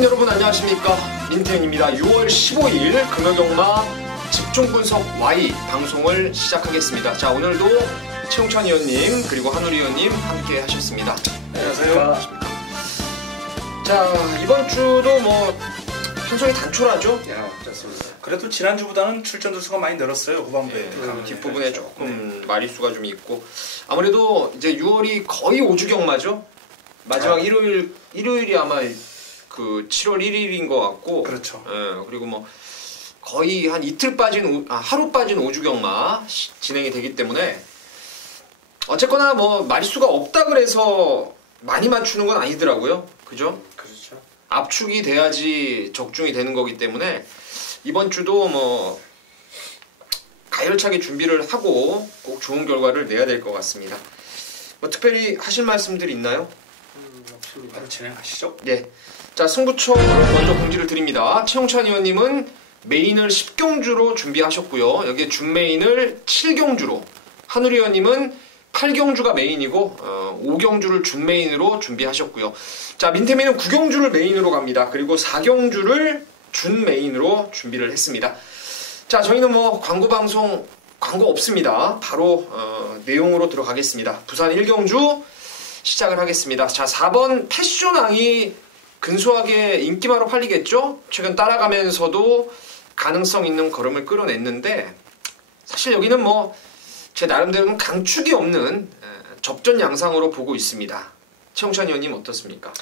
시청자 여러분 안녕하십니까, 민태현입니다. 6월 15일 금요경마 집중분석 Y 방송을 시작하겠습니다. 자, 오늘도 최홍찬 의원님 그리고 한우리 의원님 함께 하셨습니다. 안녕하세요. 자, 이번 주도 편성이 단촐하죠? 좋습니다. 그래도 지난주보다는 출전 수가 많이 늘었어요. 후반부에. 뒷부분에 조금 마리수가 좀 있고, 아무래도 이제 6월이 거의 5주경마죠? 마지막 일요일이 아마 그 7월 1일인 것 같고, 그렇죠. 그리고 거의 한 이틀 빠진 하루 빠진 5주경마 진행이 되기 때문에, 어쨌거나 마리수가 없다 그래서 많이 맞추는 건 아니더라고요. 그죠? 그렇죠. 압축이 돼야지 적중이 되는 거기 때문에 이번 주도 가열차게 준비를 하고 꼭 좋은 결과를 내야 될 것 같습니다. 특별히 하실 말씀들이 있나요? 없습니다. 바로 진행하시죠. 네. 자, 승부처를 먼저 공지를 드립니다. 최홍찬 의원님은 메인을 10경주로 준비하셨고요. 여기에 준메인을 7경주로, 한우리 의원님은 8경주가 메인이고 5경주를 준메인으로 준비하셨고요. 자, 민태민은 9경주를 메인으로 갑니다. 그리고 4경주를 준메인으로 준비를 했습니다. 자, 저희는 광고방송 광고 없습니다. 바로 내용으로 들어가겠습니다. 부산 1경주 시작을 하겠습니다. 자, 4번 패션왕이 근소하게 인기마로 팔리겠죠? 최근 따라가면서도 가능성 있는 걸음을 끌어냈는데, 사실 여기는 제 나름대로는 강축이 없는 접전 양상으로 보고 있습니다. 최홍찬 의원님 어떻습니까?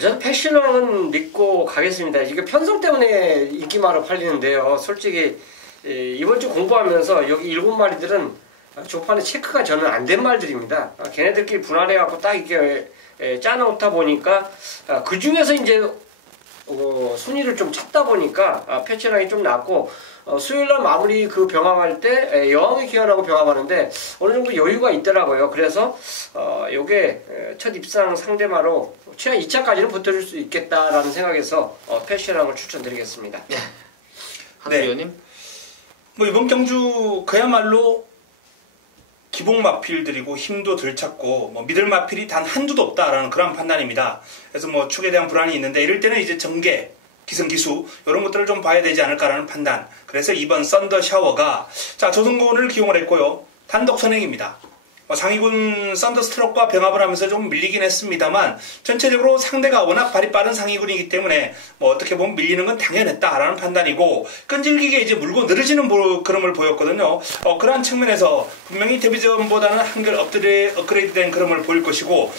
저는 패션왕은 믿고 가겠습니다. 이게 편성 때문에 인기마로 팔리는데요. 솔직히 이번 주 공부하면서 여기 7마리들은 조판에 체크가 저는 안 된 말들입니다. 걔네들끼리 분할해갖고 딱 이렇게 짜놓다 보니까 그 중에서 이제 순위를 좀 찾다 보니까 패션왕이 좀 낫고, 수요일날 마무리 그 병합할 때 여왕이 기원하고 병합하는데 어느 정도 여유가 있더라고요. 그래서 요게 첫 입상 상대마로 최하 2차까지는 붙어줄 수 있겠다라는 생각에서 패션왕을 추천드리겠습니다. 네. 한우리 의원님? 이번 경주 그야말로 기복 마필들이고 힘도 덜 찼고 믿을 마필이 단 한두도 없다라는 그런 판단입니다. 그래서 축에 대한 불안이 있는데, 이럴 때는 이제 정계, 기승기수 이런 것들을 좀 봐야 되지 않을까라는 판단. 그래서 이번 썬더 샤워가 조승곤을 기용을 했고요. 단독 선행입니다. 상위군 썬더스트럭과 병합을 하면서 좀 밀리긴 했습니다만, 전체적으로 상대가 워낙 발이 빠른 상위군이기 때문에 어떻게 보면 밀리는 건 당연했다라는 판단이고, 끈질기게 이제 물고 늘어지는 그림을 보였거든요. 그러한 측면에서 분명히 데뷔전보다는 한결 업그레이드된 그림을 보일 것이고,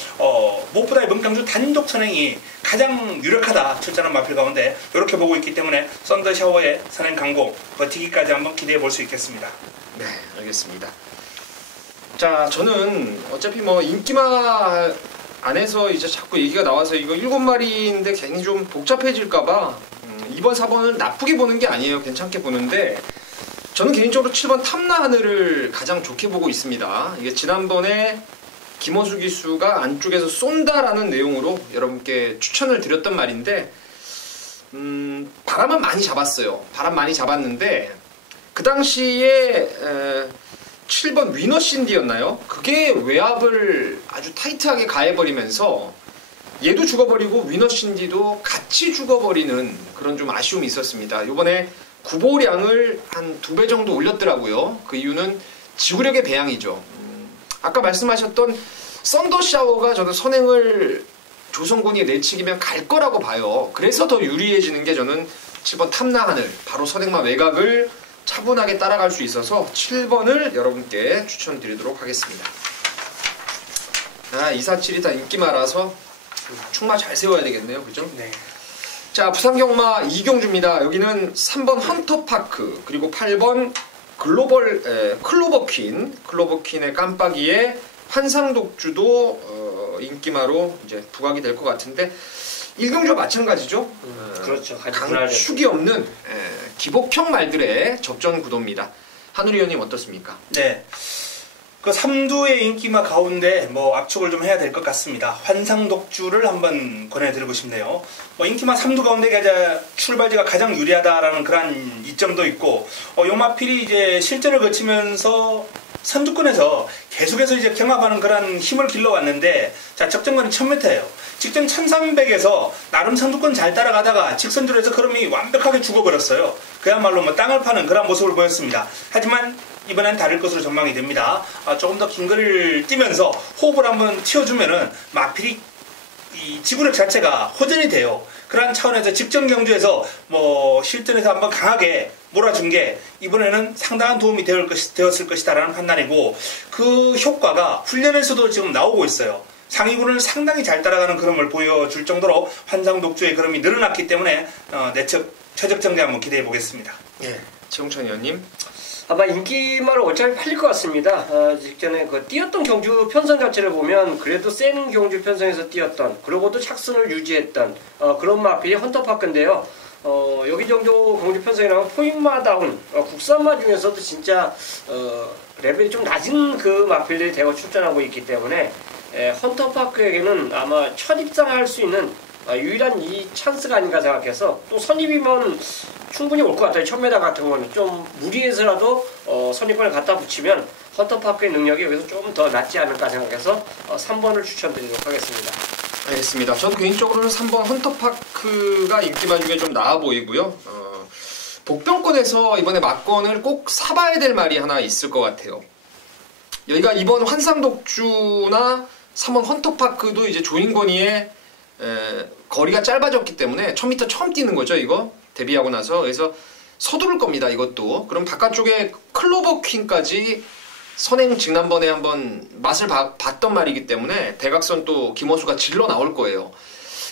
무엇보다 이번 경주 단독 선행이 가장 유력하다, 출전한 마필 가운데 이렇게 보고 있기 때문에 썬더 샤워의 선행 강공 버티기까지 한번 기대해 볼 수 있겠습니다. 네, 알겠습니다. 자, 저는 어차피 인기마 안에서 이제 자꾸 얘기가 나와서 이거 7마리인데 괜히 좀 복잡해질까봐 이번 4번을 나쁘게 보는 게 아니에요. 괜찮게 보는데, 저는 개인적으로 7번 탐나 하늘을 가장 좋게 보고 있습니다. 이게 지난번에 김원수 기수가 안쪽에서 쏜다라는 내용으로 여러분께 추천을 드렸던 말인데, 바람은 많이 잡았어요. 바람 많이 잡았는데 그 당시에 7번 위너 신디였나요? 그게 외압을 아주 타이트하게 가해버리면서 얘도 죽어버리고 위너 신디도 같이 죽어버리는 그런 좀 아쉬움이 있었습니다. 이번에 구보량을 한 2배 정도 올렸더라고요. 그 이유는 지구력의 배양이죠. 아까 말씀하셨던 썬더샤워가 저는 선행을 조성군이 내치기면 갈 거라고 봐요. 그래서 더 유리해지는 게 저는 7번 탐나하늘, 바로 선행마 외곽을 차분하게 따라갈 수 있어서 7번을 여러분께 추천드리도록 하겠습니다. 247이 다 인기마라서 충마 잘 세워야 되겠네요. 그죠? 네. 자, 부산경마 2경주입니다. 여기는 3번 헌터파크, 그리고 8번 클로버퀸의 깜빡이에 환상독주도 인기마로 이제 부각이 될 것 같은데, 1경주와 마찬가지죠. 그렇죠. 강축이 없는 기복형 말들의 적전 구도입니다. 한우리 의원님 어떻습니까? 네. 그 3두의 인기마 가운데 압축을 좀 해야 될 것 같습니다. 환상독주를 한번 권해드리고 싶네요. 인기마 3두 가운데 출발지가 가장 유리하다라는 그런 이점도 있고, 용마필이 이제 실전을 거치면서 선두권에서 계속해서 이제 경합하는 그런 힘을 길러왔는데, 적정거리 1000m예요. 직전 1300에서 나름 선두권 잘 따라가다가 직선주로해서 흐름이 완벽하게 죽어버렸어요. 그야말로 뭐 땅을 파는 그런 모습을 보였습니다. 하지만 이번엔 다를 것으로 전망이 됩니다. 조금 더 긴 거리를 뛰면서 호흡을 한번 튀어주면은 마필이 이 지구력 자체가 호전이 돼요. 그런 차원에서 직전 경주에서 뭐 실전에서 한번 강하게 몰아준 게 이번에는 상당한 도움이 되었을 것이다라는 판단이고, 그 효과가 훈련에서도 지금 나오고 있어요. 상위군을 상당히 잘 따라가는 그림을 보여줄 정도로 환상독주의 그림이 늘어났기 때문에 내측 최적정제 한번 기대해 보겠습니다. 예, 최홍찬 의원님. 아마 인기말은 어차피 팔릴 것 같습니다. 직전에 그 뛰었던 경주 편성 자체를 보면 그래도 센 경주 편성에서 뛰었던, 그러고도 착순을 유지했던 그런 마필이 헌터파크인데요. 여기 정도 경주 편성이라면 포인마다운 국산마 중에서도 진짜 레벨이 좀 낮은 그 마필들이 대거 출전하고 있기 때문에 헌터파크에게는 아마 첫 입상할 수 있는 유일한 이 찬스가 아닌가 생각해서, 또 선입이면 충분히 올 것 같아요. 1000m 같은 거는 좀 무리해서라도 선입권을 갖다 붙이면 헌터파크의 능력이 여기서 좀 더 낫지 않을까 생각해서 3번을 추천드리도록 하겠습니다. 알겠습니다. 저는 개인적으로는 3번 헌터파크가 인기만 중에 좀 나아 보이고요. 복병권에서 이번에 막권을 꼭 사봐야 될 말이 하나 있을 것 같아요. 여기가 이번 환상독주나 3번 헌터파크도 이제 조인권이의 거리가 짧아졌기 때문에 1000m 처음 뛰는 거죠, 이거 데뷔하고 나서. 그래서 서두를 겁니다, 이것도. 그럼 바깥쪽에 클로버 퀸까지 선행 지난번에 한번 맛을 봤던 말이기 때문에 대각선 또 김호수가 질러 나올 거예요.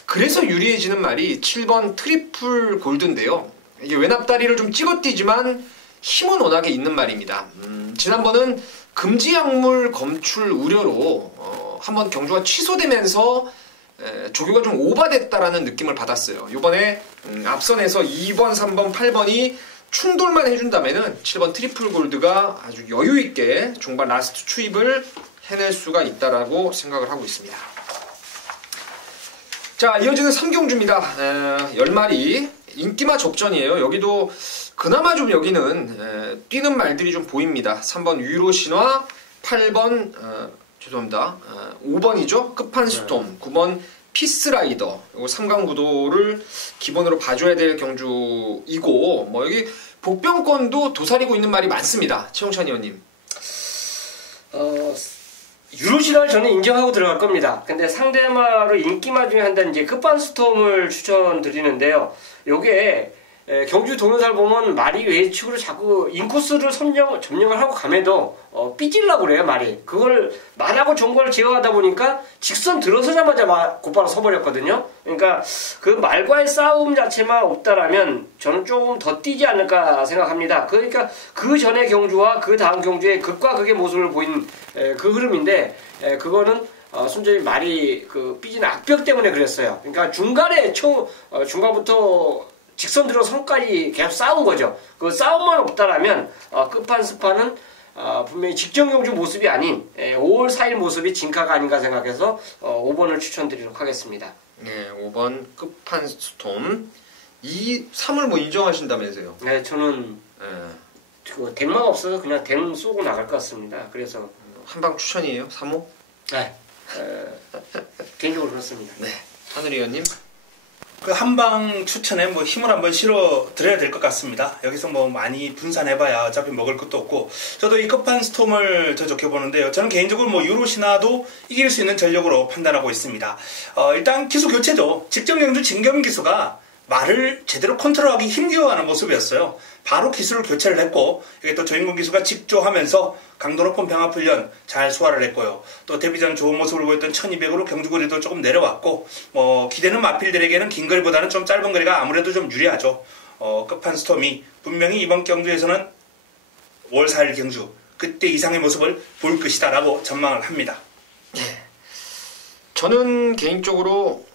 그래서 유리해지는 말이 7번 트리플 골드인데요. 이게 외납다리를 좀 찍어 뛰지만 힘은 워낙에 있는 말입니다. 지난번은 금지 약물 검출 우려로 한번 경주가 취소되면서 조교가 좀 오바됐다라는 느낌을 받았어요. 이번에 앞선에서 2번, 3번, 8번이 충돌만 해준다면은 7번 트리플 골드가 아주 여유있게 중반 라스트 추입을 해낼 수가 있다라고 생각을 하고 있습니다. 자, 이어지는 3경주입니다. 10마리 인기마 접전이에요. 여기도 그나마 좀 여기는 뛰는 말들이 좀 보입니다. 3번 위로신화, 8번 죄송합니다. 5번이죠. 끝판스톰, 9번 피스라이더. 이거 3강 구도를 기본으로 봐줘야 될 경주이고, 뭐 여기 복병권도 도사리고 있는 말이 많습니다. 최홍찬 의원님. 유로신화를 저는 인정하고 들어갈 겁니다. 근데 상대마로 인기마 중에 한 단 이제 끝판스톰을 추천드리는데요. 요게 경주 동영상을 보면 말이 외측으로 자꾸 인코스를 점령을 하고 감에도 삐질라고 그래요, 말이. 그걸 말하고 정보를 제어하다 보니까 직선 들어서자마자 곧바로 서버렸거든요. 그러니까 그 말과의 싸움 자체만 없다라면 저는 조금 더 뛰지 않을까 생각합니다. 그러니까 그 전의 경주와 그 다음 경주의 극과 극의 모습을 보인 그 흐름인데, 그거는 순전히 말이 그 삐진 악벽 때문에 그랬어요. 그러니까 중간에 중간부터 직선 들어 선까지 계속 싸운 거죠. 그 싸움만 없다라면 끝판스파는 분명히 직전 경주 모습이 아닌 5월 4일 모습이 진카가 아닌가 생각해서 5번을 추천드리도록 하겠습니다. 네, 5번 끝판스톰. 3을 뭐 인정하신다면서요? 네, 저는 그 덱만 없어서 그냥 덱 쏘고 나갈 것 같습니다. 그래서 한방 추천이에요? 3호? 네, 개인적으로 그렇습니다. 네, 하늘 의원님. 그 한방 추천에 뭐 힘을 한번 실어 드려야 될 것 같습니다. 여기서 뭐 많이 분산해봐야 어차피 먹을 것도 없고, 저도 이 끝판 스톰을 더 좋게 보는데요. 저는 개인적으로 뭐 유로신화도 이길 수 있는 전력으로 판단하고 있습니다. 일단 기수 교체죠. 직전 경주 진겸 기수가 말을 제대로 컨트롤하기 힘겨워하는 모습이었어요. 바로 기수를 교체를 했고, 이게 또 조인권 기수가 직조하면서 강도 높은 병합훈련 잘 소화를 했고요. 또 데뷔전 좋은 모습을 보였던 1200으로 경주거리도 조금 내려왔고, 기대는 마필들에게는 긴 거리보다는 좀 짧은 거리가 아무래도 좀 유리하죠. 끝판스톰이 분명히 이번 경주에서는 5월 4일 경주 그때 이상의 모습을 볼 것이다 라고 전망을 합니다. 네. 저는 개인적으로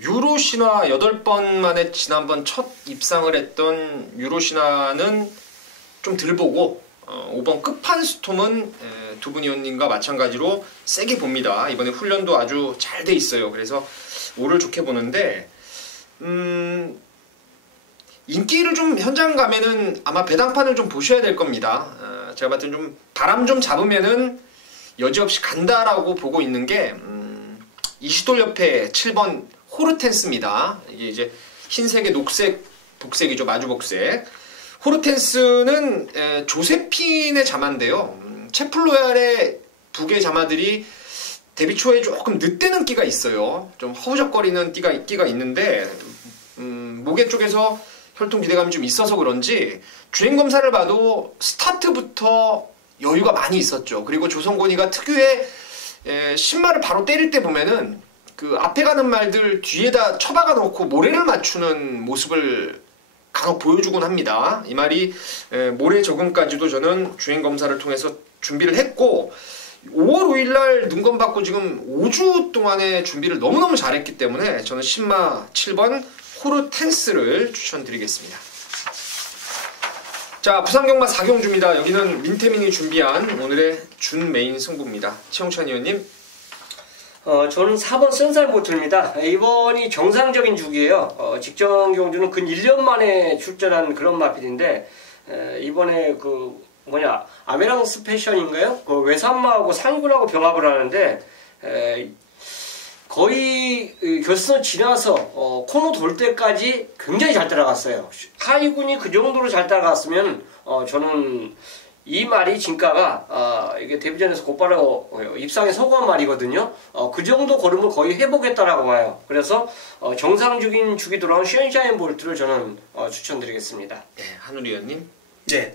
유로신화 8번 만에 지난번 첫 입상을 했던 유로신화는 좀 덜 보고 5번 끝판스톰은 두 분 의원님과 마찬가지로 세게 봅니다. 이번에 훈련도 아주 잘 돼 있어요. 그래서 5를 좋게 보는데 인기를 좀 현장 가면은 아마 배당판을 좀 보셔야 될 겁니다. 제가 봤을 땐 좀 바람 좀 잡으면은 여지없이 간다라고 보고 있는 게 이시돌 옆에 7번 호르텐스입니다. 이게 이제 흰색에 녹색, 복색이죠. 마주복색. 호르텐스는 조세핀의 자마인데요. 채플로얄의 두 개의 자마들이 데뷔 초에 조금 늦대는 끼가 있어요. 좀 허우적거리는 끼가 있는데 목에 쪽에서 혈통 기대감이 좀 있어서 그런지 주행 검사를 봐도 스타트부터 여유가 많이 있었죠. 그리고 조성곤이가 특유의 신말을 바로 때릴 때 보면은 그 앞에 가는 말들 뒤에다 처박아 놓고 모래를 맞추는 모습을 간혹 보여주곤 합니다. 이 말이 모래 적응까지도 저는 주행 검사를 통해서 준비를 했고 5월 5일날 눈검 받고 지금 5주 동안의 준비를 너무너무 잘했기 때문에 저는 신마 7번 호르텐스를 추천드리겠습니다. 자, 부산경마 4경주입니다. 여기는 민태민이 준비한 오늘의 준 메인 승부입니다. 최홍찬 의원님. 저는 4번 선살보트입니다. 이번이 정상적인 주기예요. 직전 경주는 근 1년 만에 출전한 그런 마필인데 이번에 아메랑스 패션인가요? 그 외산마하고 상군하고 병합을 하는데 거의 결승을 지나서 코너 돌 때까지 굉장히 잘 따라갔어요. 하이군이 그 정도로 잘 따라갔으면 저는 이 말이 진가가 이게 데뷔전에서 곧바로 입상에 서고한 말이거든요. 그 정도 걸음을 거의 해보겠다라고 봐요. 그래서 정상적인 주기 돌아온 션샤인 볼트를 저는 추천드리겠습니다. 네, 한우리 의원님. 네.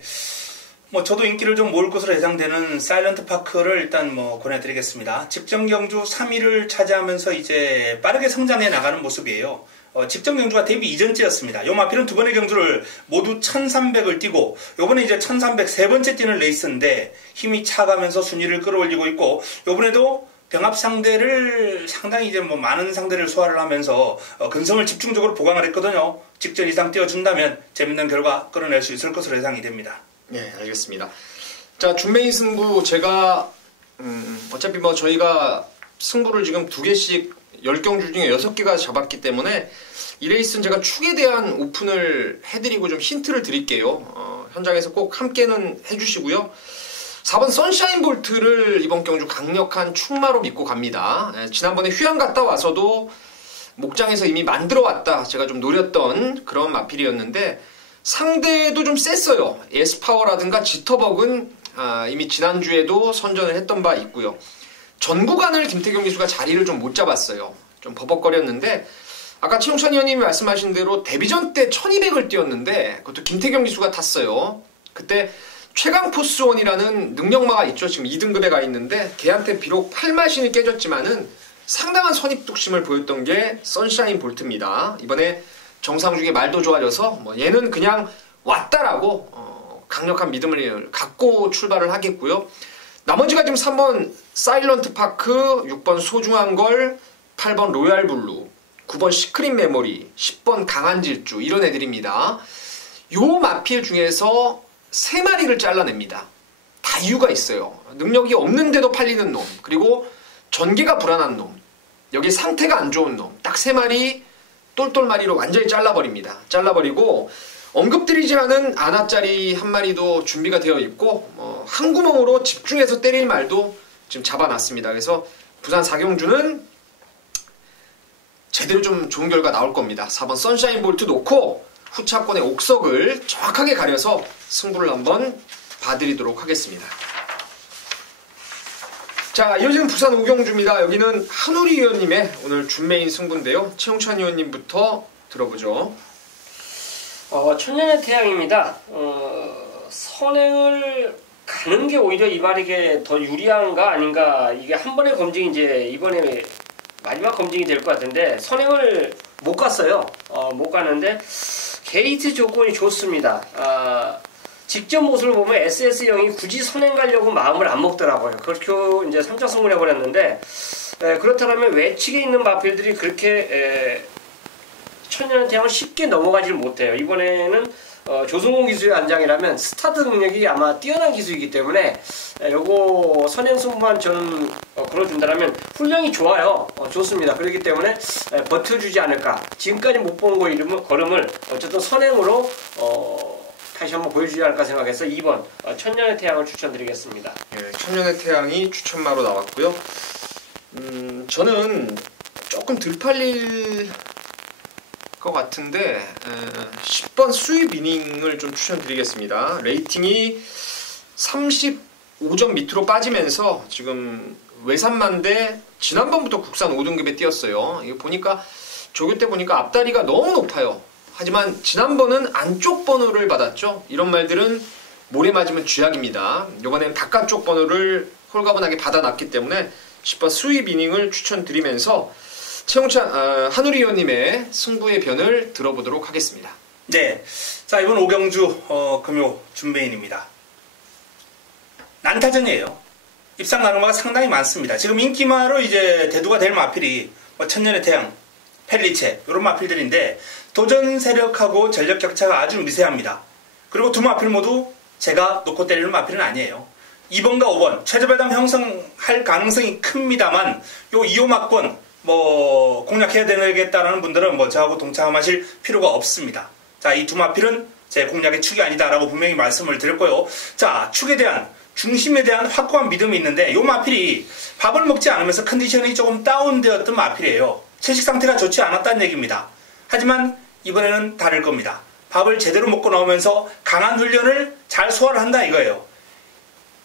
저도 인기를 좀 모을 것으로 예상되는 사일런트 파크를 일단 권해드리겠습니다. 직전 경주 3위를 차지하면서 이제 빠르게 성장해 나가는 모습이에요. 직전 경주가 데뷔 이전째였습니다. 요 마필은 두 번의 경주를 모두 1300을 뛰고 요번에 이제 1300 세 번째 뛰는 레이스인데 힘이 차가면서 순위를 끌어올리고 있고 요번에도 병합 상대를 상당히 이제 많은 상대를 소화를 하면서 근성을 집중적으로 보강을 했거든요. 직전 이상 뛰어준다면 재밌는 결과 끌어낼 수 있을 것으로 예상이 됩니다. 네, 알겠습니다. 자, 준메인 승부 제가 어차피 저희가 승부를 지금 2개씩 10경주 중에 6개가 잡았기 때문에 이 레이스는 제가 축에 대한 오픈을 해드리고 좀 힌트를 드릴게요. 현장에서 꼭 함께는 해주시고요. 4번 선샤인 볼트를 이번 경주 강력한 축마로 믿고 갑니다. 지난번에 휴양 갔다 와서도 목장에서 이미 만들어 왔다 제가 좀 노렸던 그런 마필이었는데 상대도 좀 셌어요. 에스파워라든가 지터벅은 이미 지난주에도 선전을 했던 바 있고요. 전 구간을 김태경 기수가 자리를 좀 못 잡았어요. 좀 버벅거렸는데 아까 최용찬 의원님이 말씀하신 대로 데뷔전 때 1200을 뛰었는데 그것도 김태경 기수가 탔어요. 그때 최강포스원이라는 능력마가 있죠. 지금 2등급에 가 있는데 걔한테 비록 팔마신이 깨졌지만은 상당한 선입독심을 보였던 게 선샤인 볼트입니다. 이번에 정상중에 말도 좋아져서 얘는 그냥 왔다라고 강력한 믿음을 갖고 출발을 하겠고요. 나머지가 지금 3번 사일런트 파크, 6번 소중한 걸, 8번 로얄 블루, 9번 시크릿 메모리, 10번 강한 질주 이런 애들입니다. 요 마필 중에서 3마리를 잘라냅니다. 다 이유가 있어요. 능력이 없는데도 팔리는 놈, 그리고 전개가 불안한 놈, 여기 상태가 안 좋은 놈, 딱 3마리 똘똘마리로 완전히 잘라버립니다. 잘라버리고 언급드리지 않은 아나짜리 한 마리도 준비가 되어 있고 한 구멍으로 집중해서 때릴 말도 지금 잡아놨습니다. 그래서 부산 4경주는 제대로 좀 좋은 결과 나올 겁니다. 4번 선샤인 볼트 놓고 후차권의 옥석을 정확하게 가려서 승부를 한번 봐드리도록 하겠습니다. 자, 이어지는 부산 5경주입니다. 여기는 한우리 의원님의 오늘 준메인 승부인데요. 최용찬 의원님부터 들어보죠. 천년의 태양입니다. 선행을 가는 게 오히려 이 말에게 더 유리한가 아닌가, 이게 한 번의 검증이 이제 이번에 마지막 검증이 될 것 같은데 선행을 못 갔어요. 못 가는데 게이트 조건이 좋습니다. 직전 모습을 보면 SS형이 굳이 선행 가려고 마음을 안 먹더라고요. 그렇게 이제 3차 승부를 해버렸는데 그렇다면 외측에 있는 마필들이 그렇게 천년의 태양을 쉽게 넘어가지를 못해요. 이번에는 조승호 기수의 안장이라면 스타트 능력이 아마 뛰어난 기수이기 때문에 요거 선행 승부만 저는 걸어준다면 훈련이 좋아요. 좋습니다. 그렇기 때문에 버텨주지 않을까. 지금까지 못 본 거 걸음을 어쨌든 선행으로 다시 한번 보여주지 않을까 생각해서 2번 천년의 태양을 추천드리겠습니다. 네, 천년의 태양이 추천마로 나왔고요. 저는 조금 덜 팔릴 것 같은데 10번 수입 이닝을 좀 추천드리겠습니다. 레이팅이 35점 밑으로 빠지면서 지금 외산만대 지난번부터 국산 5등급에 뛰었어요. 이거 보니까 조교 때 보니까 앞다리가 너무 높아요. 하지만 지난번은 안쪽 번호를 받았죠. 이런 말들은 모래 맞으면 쥐약입니다. 이번엔 바깥쪽 번호를 홀가분하게 받아놨기 때문에 10번 수입 이닝을 추천드리면서 최홍찬 한우리 의원님의 승부의 변을 들어보도록 하겠습니다. 네, 자 이번 오경주 금요 준메인입니다. 난타전이에요. 입상 가능마가 상당히 많습니다. 지금 인기마로 이제 대두가 될 마필이 천년의 태양, 펠리체 이런 마필들인데 도전 세력하고 전력 격차가 아주 미세합니다. 그리고 두 마필 모두 제가 놓고 때리는 마필은 아니에요. 2번과 5번 최저배당 형성할 가능성이 큽니다만 요 2호 막권 공략해야 되겠다라는 분들은 저하고 동참하실 필요가 없습니다. 자, 이 두 마필은 제 공략의 축이 아니다라고 분명히 말씀을 드렸고요. 자, 축에 대한 중심에 대한 확고한 믿음이 있는데 요 마필이 밥을 먹지 않으면서 컨디션이 조금 다운되었던 마필이에요. 채식 상태가 좋지 않았다는 얘기입니다. 하지만 이번에는 다를 겁니다. 밥을 제대로 먹고 나오면서 강한 훈련을 잘 소화를 한다 이거예요.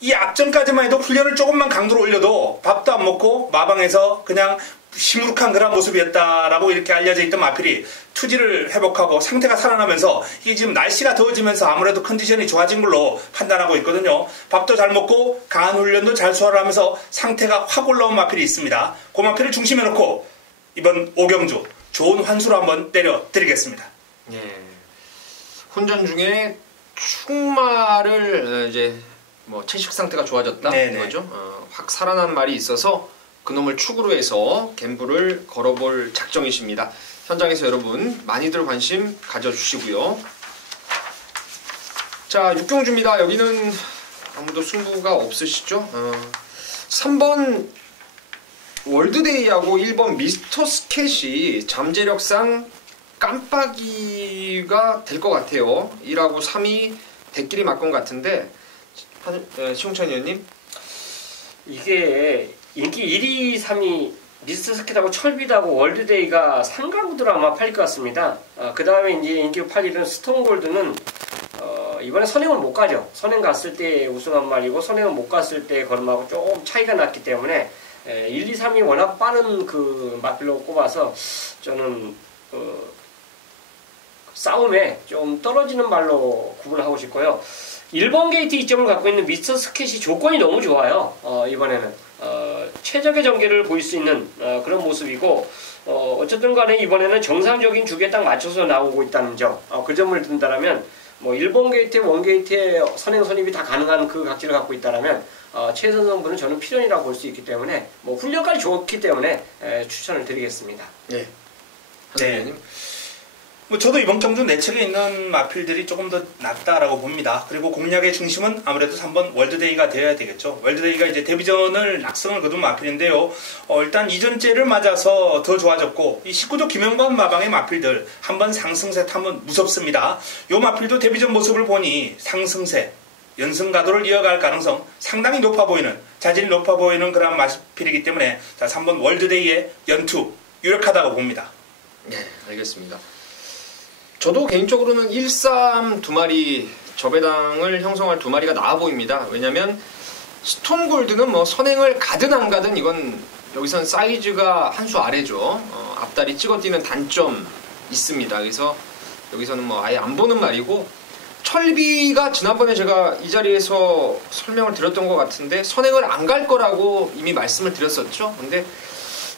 이 앞전까지만 해도 훈련을 조금만 강도로 올려도 밥도 안 먹고 마방에서 그냥 시무룩한 그런 모습이었다라고 이렇게 알려져 있던 마필이 투지를 회복하고 상태가 살아나면서 이게 지금 날씨가 더워지면서 아무래도 컨디션이 좋아진 걸로 판단하고 있거든요. 밥도 잘 먹고 강한 훈련도 잘 소화를 하면서 상태가 확 올라온 마필이 있습니다. 그 마필을 중심에 놓고 이번 오경주 좋은 환수로 한번 때려드리겠습니다. 예. 혼전 중에 축마를 이제 채식 상태가 좋아졌다 이거죠. 확 살아난 말이 있어서 그놈을 축으로 해서 갬블을 걸어볼 작정이십니다. 현장에서 여러분 많이들 관심 가져주시고요. 자, 6경주입니다. 여기는 아무도 승부가 없으시죠? 3번 월드데이하고 1번 미스터 스캣이 잠재력상 깜빡이가 될 것 같아요. 1하고 3이 대끼리 맞건 같은데 최홍찬 의원님? 이게 인기 1위, 3위 미스터 스캣하고 철비하고 월드데이가 상강구도로 아마 팔릴 것 같습니다. 그 다음에 이제 인기 8위는 스톤골드는 이번에 선행은 못 가죠. 선행 갔을 때 우승한 말이고 선행은 못 갔을 때 걸음하고 조금 차이가 났기 때문에 1, 2, 3위 워낙 빠른 그 마필로 꼽아서 저는 싸움에 좀 떨어지는 말로 구분하고 싶고요. 1번 게이트 이점을 갖고 있는 미스터 스캣이 조건이 너무 좋아요. 이번에는 최적의 전개를 보일 수 있는 그런 모습이고 어쨌든 간에 이번에는 정상적인 주기에 딱 맞춰서 나오고 있다는 점, 그 점을 든다라면 1번 게이트에 1게이트에 선행 선입이 다 가능한 그 각질을 갖고 있다라면 최선 성분은 저는 필연이라고 볼 수 있기 때문에 훈련까지 좋기 때문에 추천을 드리겠습니다. 네. 네. 저도 이번 경주 내측에 있는 마필들이 조금 더 낫다라고 봅니다. 그리고 공략의 중심은 아무래도 3번 월드데이가 되어야 되겠죠. 월드데이가 이제 데뷔전을 낙성을 거둔 마필인데요. 일단 이전째를 맞아서 더 좋아졌고 이 19조 김영관 마방의 마필들 한번 상승세 타면 무섭습니다. 이 마필도 데뷔전 모습을 보니 상승세 연승 가도를 이어갈 가능성 상당히 높아 보이는 자질이 높아 보이는 그런 마필이기 때문에 자, 3번 월드데이의 연투 유력하다고 봅니다. 네, 알겠습니다. 저도 개인적으로는 1, 3 두 마리 저배당을 형성할 두 마리가 나아 보입니다. 왜냐면 스톰골드는 선행을 가든 안 가든 이건 여기선 사이즈가 한 수 아래죠. 앞다리 찍어뛰는 단점 있습니다. 그래서 여기서는 아예 안 보는 말이고 철비가 지난번에 제가 이 자리에서 설명을 드렸던 것 같은데 선행을 안 갈 거라고 이미 말씀을 드렸었죠. 근데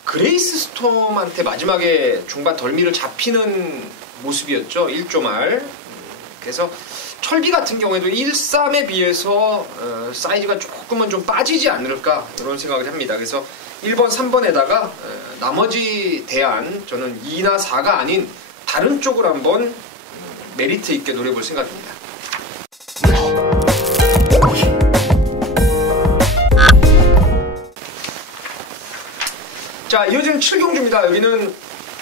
그레이스 스톰한테 마지막에 중반 덜미를 잡히는 모습이었죠. 1조말. 그래서 철비 같은 경우에도 1, 3에 비해서 사이즈가 조금은 좀 빠지지 않을까 이런 생각을 합니다. 그래서 1번, 3번에다가 나머지 대안 저는 2나 4가 아닌 다른 쪽을 한번 메리트 있게 노려볼 생각입니다. 자, 이어지는 7경주입니다. 여기는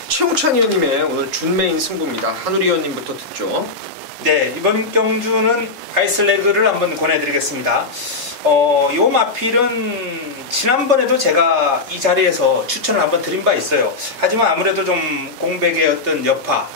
최홍찬 의원님의 오늘 준메인 승부입니다. 한우리 의원님부터 듣죠. 네, 이번 경주는 아이슬레그를 한번 권해드리겠습니다. 요 마필은 지난번에도 제가 이 자리에서 추천을 한번 드린 바 있어요. 하지만 아무래도 좀 공백의 어떤 여파,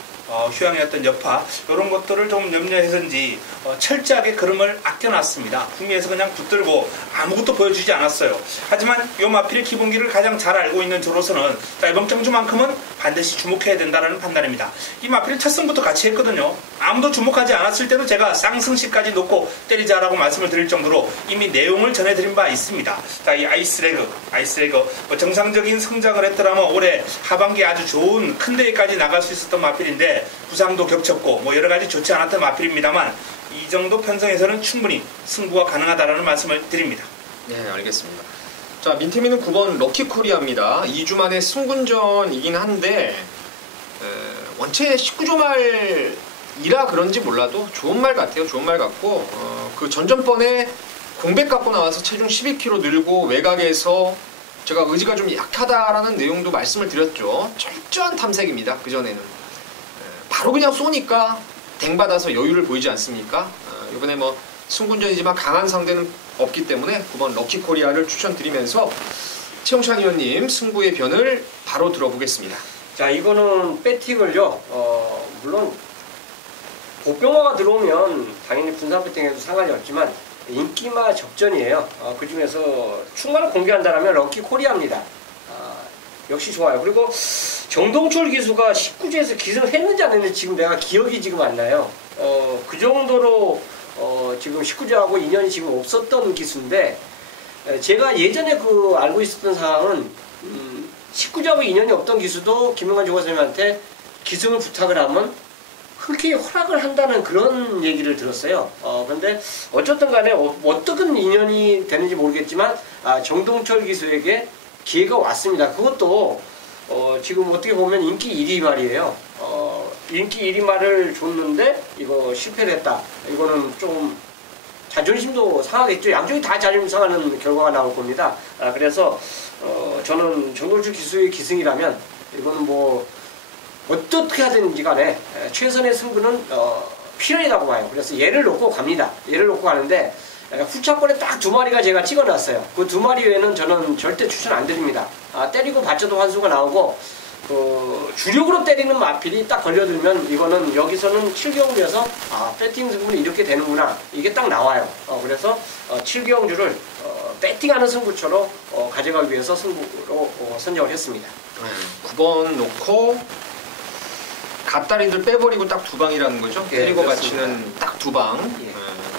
휴양의 어떤 여파, 이런 것들을 좀 염려해서인지 철저하게 그림을 아껴놨습니다. 구미에서 그냥 붙들고 아무것도 보여주지 않았어요. 하지만 요 마필의 기본기를 가장 잘 알고 있는 저로서는 이번 경주만큼은 반드시 주목해야 된다는 판단입니다. 이 마필은 첫 승부터 같이 했거든요. 아무도 주목하지 않았을 때도 제가 쌍승시까지 놓고 때리자라고 말씀을 드릴 정도로 이미 내용을 전해드린 바 있습니다. 자, 이 아이스레그 뭐 정상적인 성장을 했더라면 올해 하반기에 아주 좋은 큰 대회까지 나갈 수 있었던 마필인데 부상도 겹쳤고 뭐 여러 가지 좋지 않았던 마필입니다만 이 정도 편성에서는 충분히 승부가 가능하다는 말씀을 드립니다. 네, 알겠습니다. 자, 민태민은 9번 럭키코리아입니다. 2주 만에 승군전이긴 한데 원체 19조 말이라 그런지 몰라도 좋은 말 같아요. 좋은 말 같고 그 전전번에 공백 갖고 나와서 체중 12kg 늘고 외곽에서 제가 의지가 좀 약하다라는 내용도 말씀을 드렸죠. 철저한 탐색입니다. 그전에는 바로 그냥 쏘니까 댕받아서 여유를 보이지 않습니까? 이번에 뭐 승군전이지만 강한 상대는 없기 때문에 9번 럭키코리아를 추천드리면서 최용찬 의원님 승부의 변을 바로 들어보겠습니다. 자, 이거는 배팅을요, 물론 보병화가 들어오면 당연히 분산 배팅해도 상관이 없지만 인기마 적전이에요. 그 중에서 충만을 공개한다면 럭키코리아입니다. 역시 좋아요. 그리고 정동철 기수가 19주에서 기승을 했는지 안 했는지 지금 내가 기억이 지금 안 나요. 그 정도로 지금 19주하고 인연이 지금 없었던 기수인데 제가 예전에 알고 있었던 상황은 19주하고 인연이 없던 기수도 김영관 조과선생님한테 기승을 부탁을 하면 흔쾌히 허락을 한다는 그런 얘기를 들었어요. 그런데 어쨌든 간에 어떤 인연이 되는지 모르겠지만 정동철 기수에게 기회가 왔습니다. 그것도 지금 어떻게 보면 인기 1위 말이에요. 인기 1위 말을 줬는데 이거 실패를 했다. 이거는 좀 자존심도 상하겠죠. 양쪽이 다 자존심 상하는 결과가 나올 겁니다. 그래서 저는 정동철 기수의 기승이라면 이거는 뭐 어떻게 하든지 간에 최선의 승부는 필연이라고 봐요. 그래서 얘를 놓고 갑니다. 얘를 놓고 가는데 후차권에 딱 2마리가 제가 찍어놨어요. 그 2마리 외에는 저는 절대 추천 안 드립니다. 때리고 받쳐도 환수가 나오고 주력으로 때리는 마필이 딱 걸려들면 이거는 여기서는 7경주에서 배팅 승부는 이렇게 되는구나 이게 딱 나와요. 그래서 7경주를 배팅하는 승부처로 가져가기 위해서 승부로 선정을 했습니다. 9번 놓고 갓다리들 빼버리고 딱 2방이라는 거죠. 예, 때리고 그렇습니다. 받치는 딱 2방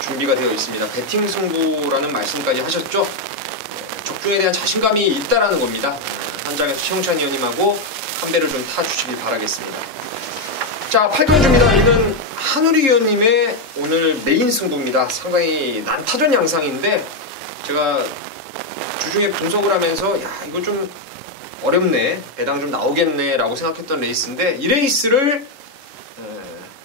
준비가 되어 있습니다. 배팅 승부라는 말씀까지 하셨죠. 적중에 대한 자신감이 있다라는 겁니다. 현장에서 최용찬 의원님하고 한 배를 좀 타주시길 바라겠습니다. 자, 8경주입니다. 이는 한우리 의원님의 오늘 메인 승부입니다. 상당히 난타전 양상인데 제가 주중에 분석을 하면서 야, 이거 좀 어렵네, 배당 좀 나오겠네 라고 생각했던 레이스인데 이 레이스를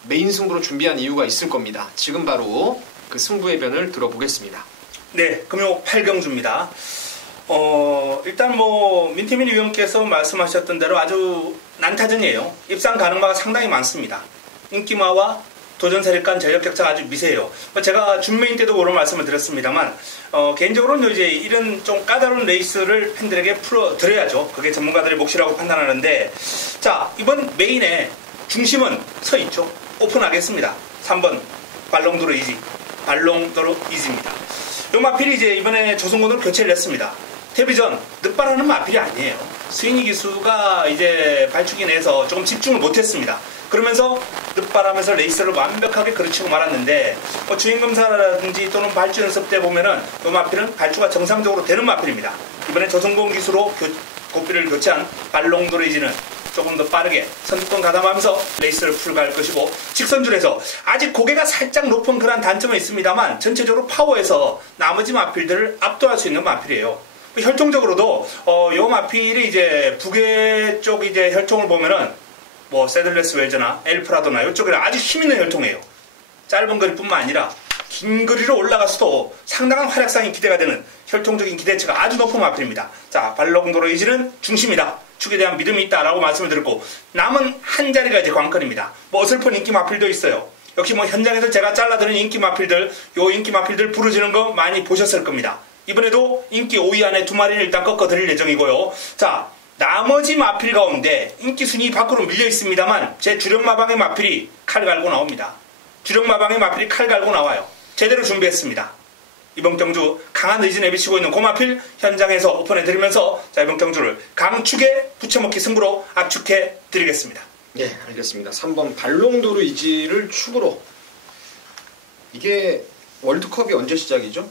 메인 승부로 준비한 이유가 있을 겁니다. 지금 바로 그 승부의 변을 들어보겠습니다. 네, 금요 8경주입니다. 일단 뭐 민태민 의원께서 말씀하셨던 대로 아주 난타전이에요. 입상 가능마가 상당히 많습니다. 인기마와 도전 세력 간 전력 격차가 아주 미세해요. 제가 준메인 때도 그런 말씀을 드렸습니다만 개인적으로는 이제 이런 좀 까다로운 레이스를 팬들에게 풀어드려야죠. 그게 전문가들의 몫이라고 판단하는데 자, 이번 메인의 중심은 서 있죠. 오픈하겠습니다. 3번 발롱도르 이지입니다. 이 마필이 이제 이번에 조성곤으로 교체를 했습니다. 데뷔 전 늦발하는 마필이 아니에요. 스윙이 기수가 이제 발축이 내서 조금 집중을 못했습니다. 그러면서 늦발하면서 레이스를 완벽하게 그르치고 말았는데 주행검사라든지 또는 발주 연습 때 보면은 이 마필은 발주가 정상적으로 되는 마필입니다. 이번에 조성곤 기수로 고삐를 교체한 발롱도르 이지는 조금 더 빠르게 선두권 가담하면서 레이스를 풀어갈 것이고 직선줄에서 아직 고개가 살짝 높은 그런 단점은 있습니다만 전체적으로 파워에서 나머지 마필들을 압도할 수 있는 마필이에요. 혈통적으로도 요 마필이 이제 북의 쪽 이제 혈통을 보면은 뭐 세들레스 웰저나 엘프라도나 이쪽에 아주 힘 있는 혈통이에요. 짧은 거리뿐만 아니라 긴 거리로 올라가서도 상당한 활약상이 기대가 되는 혈통적인 기대치가 아주 높은 마필입니다. 자, 발롱도르 이지는 중심이다. 축에 대한 믿음이 있다라고 말씀을 드렸고 남은 한 자리가 이제 관건입니다. 뭐 어설픈 인기 마필도 있어요. 역시 뭐 현장에서 제가 잘라드는 인기 마필들, 요 인기 마필들 부러지는 거 많이 보셨을 겁니다. 이번에도 인기 5위 안에 2마리를 일단 꺾어드릴 예정이고요. 자, 나머지 마필 가운데 인기 순위 밖으로 밀려 있습니다만 제 주력 마방의 마필이 칼 갈고 나옵니다. 주력 마방의 마필이 칼 갈고 나와요. 제대로 준비했습니다. 이번 경주 강한 의지 내비치고 있는 고마필 현장에서 오픈해드리면서 자, 이번 경주를 강축에 붙여먹기 승부로 압축해드리겠습니다. 예, 알겠습니다. 3번 발롱도르 이지를 축으로. 이게 월드컵이 언제 시작이죠?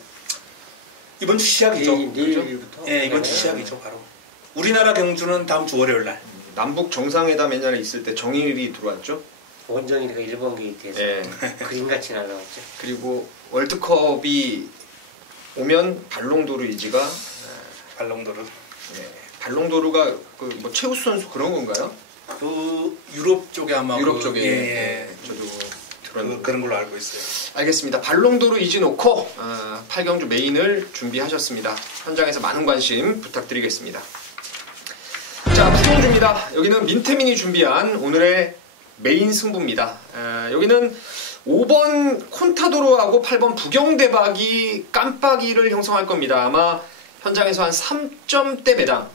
이번 주 시작이죠. 내일부터? 예, 이번 주 시작이죠, 바로. 우리나라 경주는 다음 주 월요일 날. 남북 정상회담 옛날에 있을 때 정일이 들어왔죠. 원정이가 일본 게이트에서 예. 그림같이 날아왔죠. 그리고 월드컵이 오면 발롱도르 이지가 발롱도르. 예, 발롱도르가 그 뭐 최우수 선수 그런 건가요? 그 유럽 쪽에 아마 유럽 쪽에 예. 저도 들었는데 그런 걸로 알고 있어요. 알겠습니다. 발롱도르 이지 놓고 8경주 메인을 준비하셨습니다. 현장에서 많은 관심 부탁드리겠습니다. 자, 부경주입니다. 여기는 민태민이 준비한 오늘의 메인 승부입니다. 여기는 5번 콘타도로하고 8번 부경대박이 깜빡이를 형성할 겁니다. 아마 현장에서 한 3점대 배당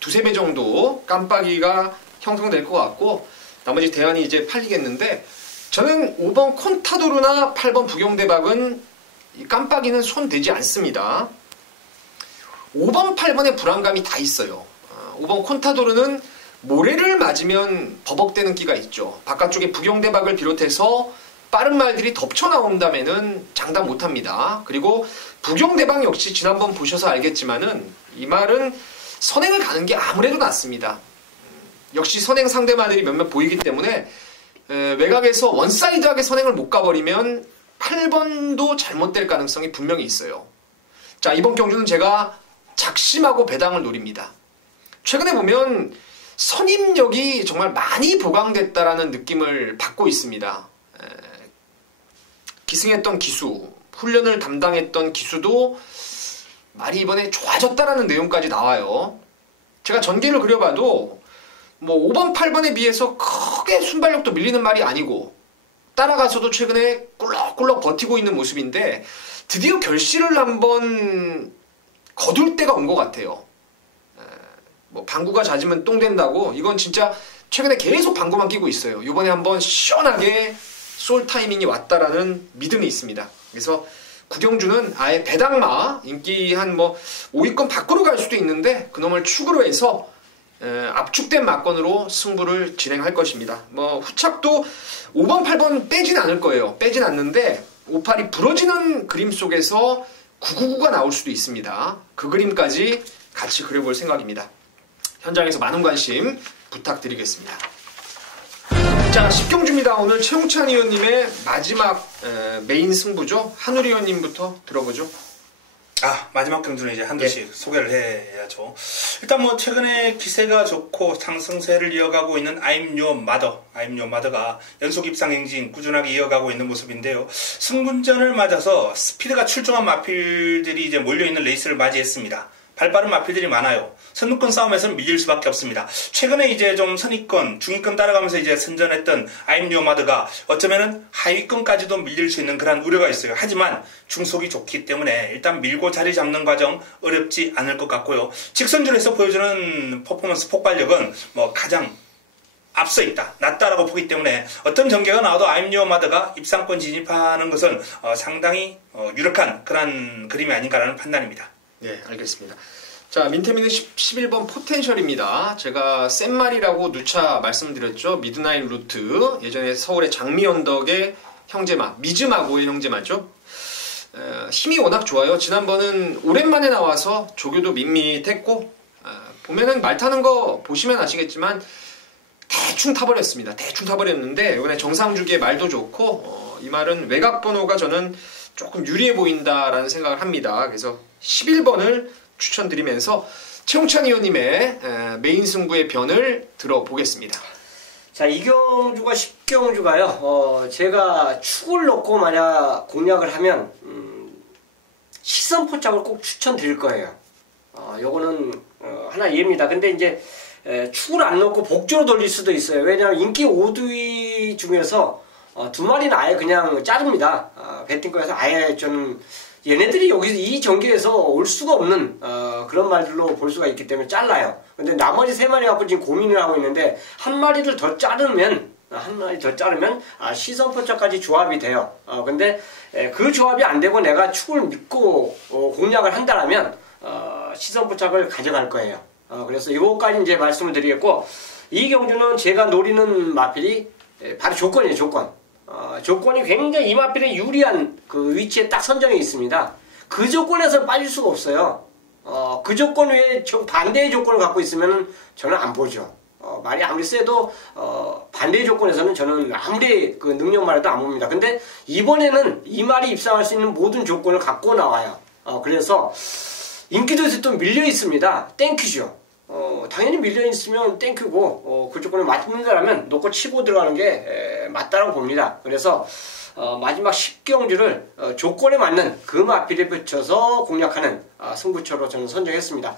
두세 배 정도 깜빡이가 형성될 것 같고 나머지 대안이 이제 팔리겠는데 저는 5번 콘타도르나 8번 부경대박은 이 깜빡이는 손대지 않습니다. 5번, 8번의 불안감이 다 있어요. 5번 콘타도르는 모래를 맞으면 버벅대는 끼가 있죠. 바깥쪽에 부경대박을 비롯해서 빠른 말들이 덮쳐 나온다면은 장담 못합니다. 그리고 부경대박 역시 지난번 보셔서 알겠지만은 이 말은 선행을 가는 게 아무래도 낫습니다. 역시 선행 상대마들이 몇몇 보이기 때문에 외곽에서 원사이드하게 선행을 못 가버리면 8번도 잘못될 가능성이 분명히 있어요. 자, 이번 경주는 제가 작심하고 배당을 노립니다. 최근에 보면 선임력이 정말 많이 보강됐다라는 느낌을 받고 있습니다. 기승했던 기수, 훈련을 담당했던 기수도 말이 이번에 좋아졌다라는 내용까지 나와요. 제가 전개를 그려봐도 뭐 5번, 8번에 비해서 크게 순발력도 밀리는 말이 아니고 따라가서도 최근에 꿀럭꿀럭 버티고 있는 모습인데 드디어 결실을 한번 거둘 때가 온 것 같아요. 뭐 방구가 잦으면 똥 된다고 이건 진짜 최근에 계속 방구만 끼고 있어요. 이번에 한번 시원하게 쏠 타이밍이 왔다라는 믿음이 있습니다. 그래서 구경주는 아예 배당마 인기 한 뭐 5위권 밖으로 갈 수도 있는데 그놈을 축으로 해서 압축된 막건으로 승부를 진행할 것입니다. 뭐 후착도 5번, 8번 빼진 않을 거예요. 빼진 않는데 58이 부러지는 그림 속에서 999가 나올 수도 있습니다. 그 그림까지 같이 그려볼 생각입니다. 현장에서 많은 관심 부탁드리겠습니다. 자, 10경주입니다. 오늘 최용찬 의원님의 마지막 메인 승부죠. 한울 의원님부터 들어보죠. 마지막 경주는 이제 한두씩 소개를 해야죠. 일단 뭐 최근에 기세가 좋고 상승세를 이어가고 있는 I'm Your Mother가 연속 입상 행진 꾸준하게 이어가고 있는 모습인데요. 승분전을 맞아서 스피드가 출중한 마필들이 이제 몰려있는 레이스를 맞이했습니다. 발빠른 마필들이 많아요. 선두권 싸움에서는 밀릴 수밖에 없습니다. 최근에 이제 좀 선위권, 중위권 따라가면서 이제 선전했던 I'm Your Mother가 어쩌면은 하위권까지도 밀릴 수 있는 그런 우려가 있어요. 하지만 중속이 좋기 때문에 일단 밀고 자리 잡는 과정 어렵지 않을 것 같고요. 직선줄에서 보여주는 퍼포먼스 폭발력은 뭐 가장 앞서 있다, 낫다라고 보기 때문에 어떤 전개가 나와도 I'm Your Mother가 입상권 진입하는 것은 상당히 유력한 그런 그림이 아닌가라는 판단입니다. 네, 알겠습니다. 자, 민태민은 11번 포텐셜입니다. 제가 센 말이라고 누차 말씀드렸죠. 미드나잇 루트. 예전에 서울의 장미 언덕의 형제마, 미즈마고의 형제마죠. 힘이 워낙 좋아요. 지난번은 오랜만에 나와서 조교도 밋밋했고, 보면은 말 타는 거 보시면 아시겠지만 대충 타버렸습니다. 대충 타버렸는데 이번에 정상주기의 말도 좋고 이 말은 외곽 번호가 저는 조금 유리해 보인다라는 생각을 합니다. 그래서 11번을 추천드리면서 최용찬 의원님의 메인 승부의 변을 들어보겠습니다. 자, 이경주가 10경주가요. 제가 축을 넣고 만약 공략을 하면 시선 포착을 꼭 추천드릴 거예요. 요거는 하나 예입니다. 근데 이제 축을 안 넣고 복주로 돌릴 수도 있어요. 왜냐하면 인기 5위 중에서 두 마리는 아예 그냥 자릅니다. 배팅권에서 아예 저는 얘네들이 여기서 이 경기에서 올 수가 없는 그런 말들로 볼 수가 있기 때문에 잘라요. 근데 나머지 3마리 갖고 지금 고민을 하고 있는데 한 마리를 더 자르면 시선 포착까지 조합이 돼요. 근데 그 조합이 안 되고 내가 축을 믿고 공략을 한다라면 시선 포착을 가져갈 거예요. 그래서 이거까지 이제 말씀을 드리겠고, 이 경주는 제가 노리는 마필이 바로 조건이에요. 조건이 굉장히 이 마필에 유리한 그 위치에 딱 선정해 있습니다. 그 조건에서 빠질 수가 없어요. 그 조건 외에 반대의 조건을 갖고 있으면 저는 안 보죠. 말이 아무리 세도 반대의 조건에서는 저는 아무리 그 능력 말해도 안 봅니다. 근데 이번에는 이 말이 입상할 수 있는 모든 조건을 갖고 나와요. 그래서 인기도에서 또 밀려 있습니다. 땡큐죠. 당연히 밀려 있으면 땡큐고 그 조건을 맞는다면 놓고 치고 들어가는 게 맞다라고 봅니다. 그래서 마지막 10경주를 조건에 맞는 그 마필에 붙여서 공략하는 승부처로 저는 선정했습니다.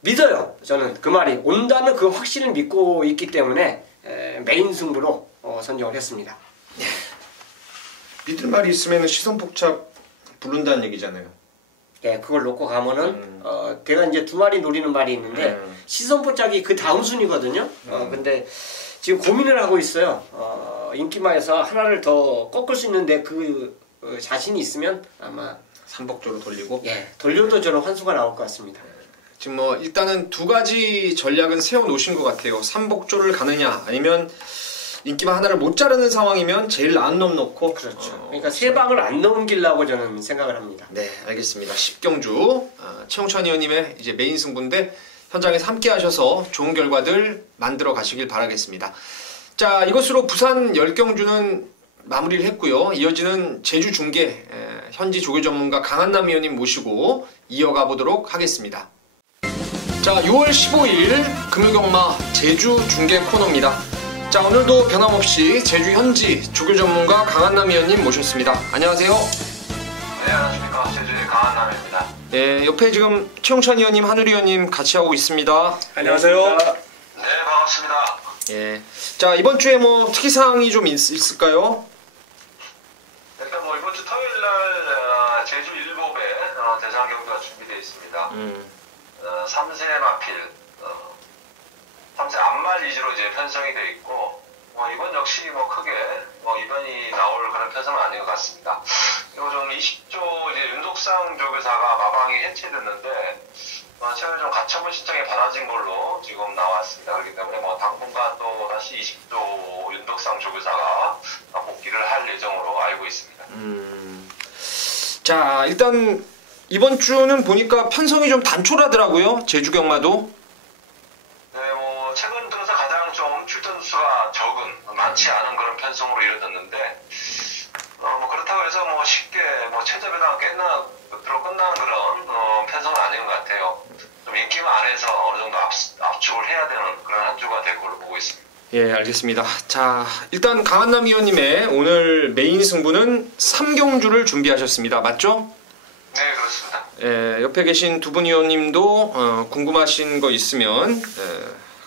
믿어요. 저는 그 말이 온다는 그 확신을 믿고 있기 때문에 메인 승부로 선정을 했습니다. 믿을 말이 있으면 시선 폭착 부른다는 얘기잖아요. 예, 그걸 놓고 가면은 걔가 이제 2마리 노리는 말이 있는데 시선 포착이 그 다음 순위거든요. 근데 지금 고민을 하고 있어요. 인기마에서 하나를 더 꺾을 수 있는데 그 자신이 있으면 아마 삼복조로 돌리고. 예, 돌려도 저는 환수가 나올 것 같습니다. 지금 뭐 일단은 2가지 전략은 세워 놓으신 것 같아요. 삼복조를 가느냐, 아니면 인기마 하나를 못 자르는 상황이면 제일 나은 놈 놓고. 그렇죠. 그러니까 3방을 안 넘기려고 저는 생각을 합니다. 네, 알겠습니다. 10경주 최홍찬 의원님의 이제 메인 승부인데 현장에서 함께 하셔서 좋은 결과들 만들어 가시길 바라겠습니다. 자, 이것으로 부산 10경주는 마무리를 했고요. 이어지는 제주 중계 현지 조교 전문가 강한남 의원님 모시고 이어가 보도록 하겠습니다. 자, 6월 15일 금요경마 제주 중계 코너입니다. 자, 오늘도 변함없이 제주 현지 조교 전문가 강한남 의원님 모셨습니다. 안녕하세요. 네, 안녕하십니까. 제주의 강한남입니다. 예, 옆에 지금 최홍찬 의원님, 한우리 의원님 같이 하고 있습니다. 안녕하세요. 네, 반갑습니다. 예. 자, 이번 주에 뭐 특이사항이 좀 있을까요? 일단 뭐 이번 주 토요일 날 제주 일곱에 대상 경기가 준비되어 있습니다. 3세 마필, 3세 암말 위주로 이제 편성이 되어 있고, 이번 역시 뭐 크게 이변이 나올 그런 편성은 아닌 것 같습니다. 그리고 좀 20조 이제 윤독상 조교사가 마방이 해체됐는데, 최근에 좀 가처분 신청이 받아진 걸로 지금 나왔습니다. 그렇기 때문에 당분간 또 다시 20조 윤독상 조교사가 복귀를 할 예정으로 알고 있습니다. 자, 일단 이번 주는 보니까 편성이 좀 단촐하더라고요. 제주 경마도. 네, 최근 들어서 가장 좀 출전 수가 적은, 많지 않은 그런 편성으로 이루어졌는데, 그렇다고 해서 쉽게 최저배당 끝난 그런 편성은 아닌 것 같아요. 좀 인기만 안에서 어느 정도 압축을 해야 되는 그런 한 주가 될 걸로 보고 있습니다. 예, 알겠습니다. 자, 일단 강한남 의원님의 오늘 메인 승부는 3경주를 준비하셨습니다. 맞죠? 네, 그렇습니다. 예, 옆에 계신 두 분 의원님도 궁금하신 거 있으면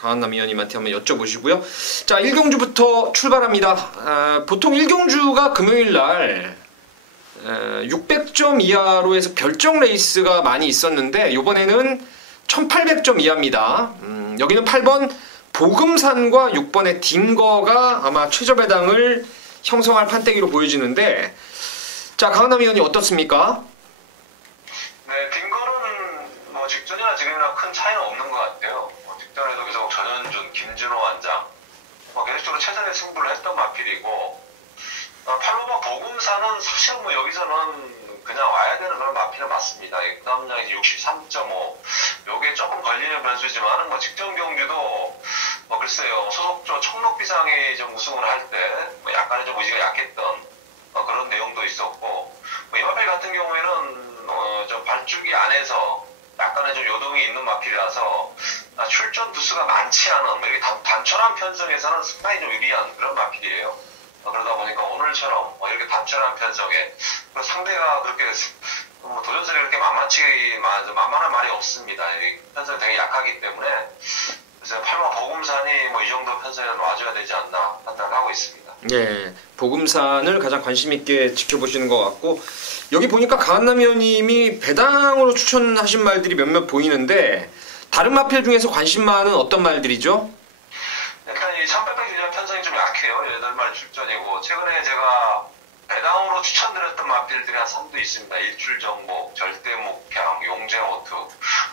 강한남 의원님한테 한번 여쭤보시고요. 자, 1경주부터 출발합니다. 보통 1경주가 금요일 날 600점 이하로 해서 별정 레이스가 많이 있었는데 이번에는 1800점 이하입니다. 여기는 8번 보금산과 6번의 딩거가 아마 최저배당을 형성할 판때기로 보여지는데, 자, 강한남 의원님 어떻습니까? 네, 딩거는 직전이나 지금이나 큰 차이는 없는 것 같아요. 직전에도 계속 전현준, 김준호 원장 계속적으로 최선의 승부를 했던 마필이고, 8번 보금산은 사실 여기서는 그냥 와야 되는 그런 마필은 맞습니다. 그다음에 63.5 요게 조금 걸리는 변수지만 직전 경주도 글쎄요, 소속조 청록비상이 좀 우승을 할 때 약간의 좀 의지가 약했던 그런 내용도 있었고, 이 마필 같은 경우에는 좀 발주기 안에서 약간의 좀 요동이 있는 마필이라서 출전 두수가 많지 않은 이렇게 단촐한 편성에서는 상당히 좀 유리한 그런 마필이에요. 그러다 보니까 오늘처럼 이렇게 단촐한 편성에 상대가 그렇게 도전설이 그렇게 만만한 말이 없습니다. 편성이 되게 약하기 때문에 그래서 8번 보금산이 뭐 이 정도 편성에는 와줘야 되지 않나 판단하고 있습니다. 네, 보금산을 가장 관심 있게 지켜보시는 것 같고, 여기 보니까 강한남 의원님이 배당으로 추천하신 말들이 몇몇 보이는데, 다른 마필 중에서 관심 많은 어떤 말들이죠? 일단 이 1100 편성이 좀 약해요. 8마리 출전이고, 최근에 제가 배당으로 추천드렸던 마필들이 한 3도 있습니다. 일출정복, 절대목향, 용쟁호투